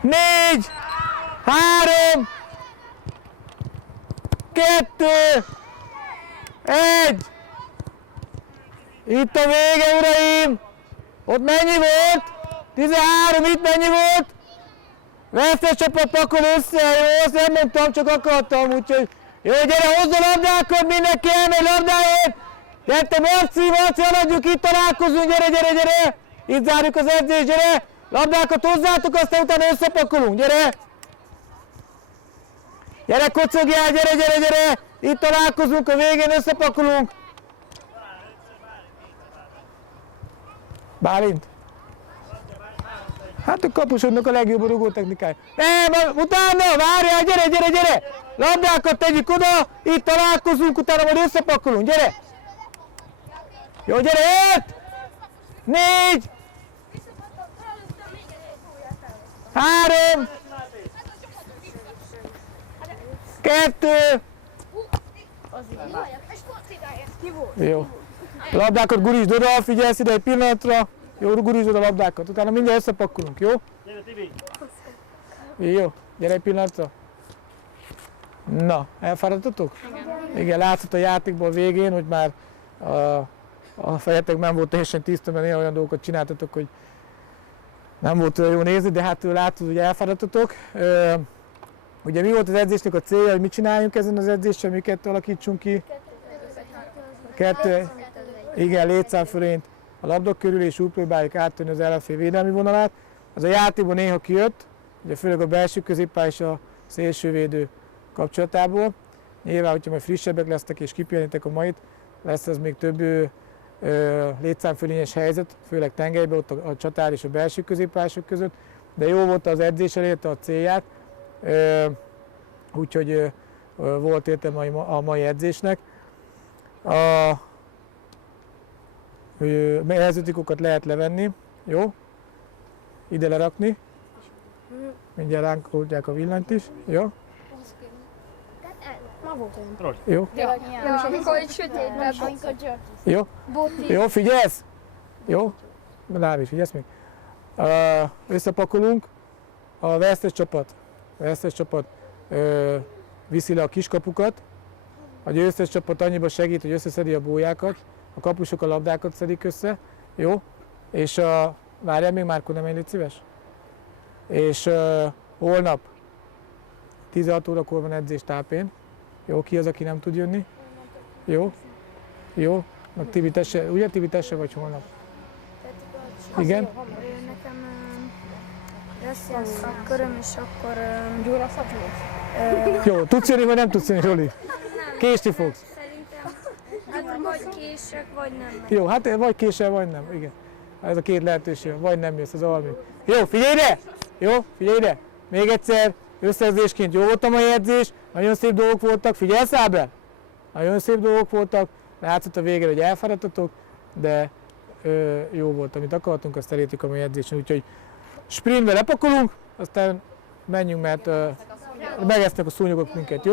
4. 3. 2. 1. Itt a vége, uraim! Ott mennyi volt? 13, itt mennyi volt? Vesztes csapat pakol össze, jó, azt nem mondtam, csak akartam, úgyhogy jó, gyere, hozd a labdákat, mindenki elmegy labdáért! Gyertek, Marci, haladjuk, itt találkozunk, gyere! Itt zárjuk az edzést, gyere! Labdákat hozzátok, aztán utána összepakolunk, gyere! Gyere, kocogjál, gyere! Itt találkozunk, a végén összepakolunk! Bálint? Hát a kapusodnak a legjobb rugó technikája. Nem, utána, várjál, gyere! Labdákat tegyük oda, itt találkozunk, utána majd összepakolunk, gyere! Jó, gyere, 5! 4! 3! 2! Jó. Labdákat gurítsd oda, figyelsz ide egy pillanatra. Jó, gurítsd oda a labdákat, utána mindjárt összepakolunk, jó? Gyere, Tibi! Jó, gyere egy pillanatra. Na, elfáradtatok? Igen, látszott a játékból végén, hogy már a fejetek nem volt teljesen tiszta, mert néha olyan dolgokat csináltatok, hogy nem volt olyan jó nézni, de hát látod, hogy elfáradtatok. Ugye mi volt az edzésnek a célja, hogy mit csináljunk ezen az edzéssel, miket alakítsunk ki? Igen, létszám fölényt a labdok körül, és úgy próbáljuk áttörni az ellenfél védelmi vonalát. Az a játékban néha kijött, ugye főleg a belső középpálya és a szélsővédő kapcsolatából. Nyilván, hogyha majd frissebbek lesznek és kipihenitek a mait, lesz ez még több létszámfölényes helyzet, főleg tengelyben, ott a csatár és a belső középpályások között, de jó volt az edzés, elérte a célját, úgyhogy volt értelme a mai edzésnek. A helyzetikokat lehet levenni, jó? Ide lerakni. Mindjárt ránk oldják a villanyt is, jó? Jó? Amikor itt sötétben van. Jó? Jó, figyelsz? Jó? Láb is, figyelsz még? Összepakolunk. A vesztes csapat viszi le a kiskapukat. A győztes csapat annyiba segít, hogy összeszedi a bójákat. A kapusok a labdákat szedik össze. Jó? És várjál még, Márkó, nem légy szíves? És holnap 16 órakor van edzés Tápén. Jó, ki az, aki nem tud jönni? Jó? Jó? Meg Tibi, tesse, ugye Tibi, tesse vagy holnap? Igen? Nekem lesz ilyen szakköröm, és akkor... Jó, tudsz jönni, vagy nem tudsz jönni, Zsoli? Késni fogsz. Szerintem hát vagy kések, vagy nem. Jó, hát vagy késel, vagy nem. Igen. Ez a két lehetőség, vagy nem jössz az almi. Jó, figyelj ide! Jó, figyelj ide! Még egyszer, összeedzésként jó volt a mai edzés, nagyon szép dolgok voltak, figyelsz Ábel? Nagyon szép dolgok voltak, látszott a végén, hogy elfáradtatok, de jó volt, amit akartunk, azt elértük a mai edzésen, úgyhogy sprintbe lepakolunk, aztán menjünk, mert megesznek a szúnyogok minket, jó?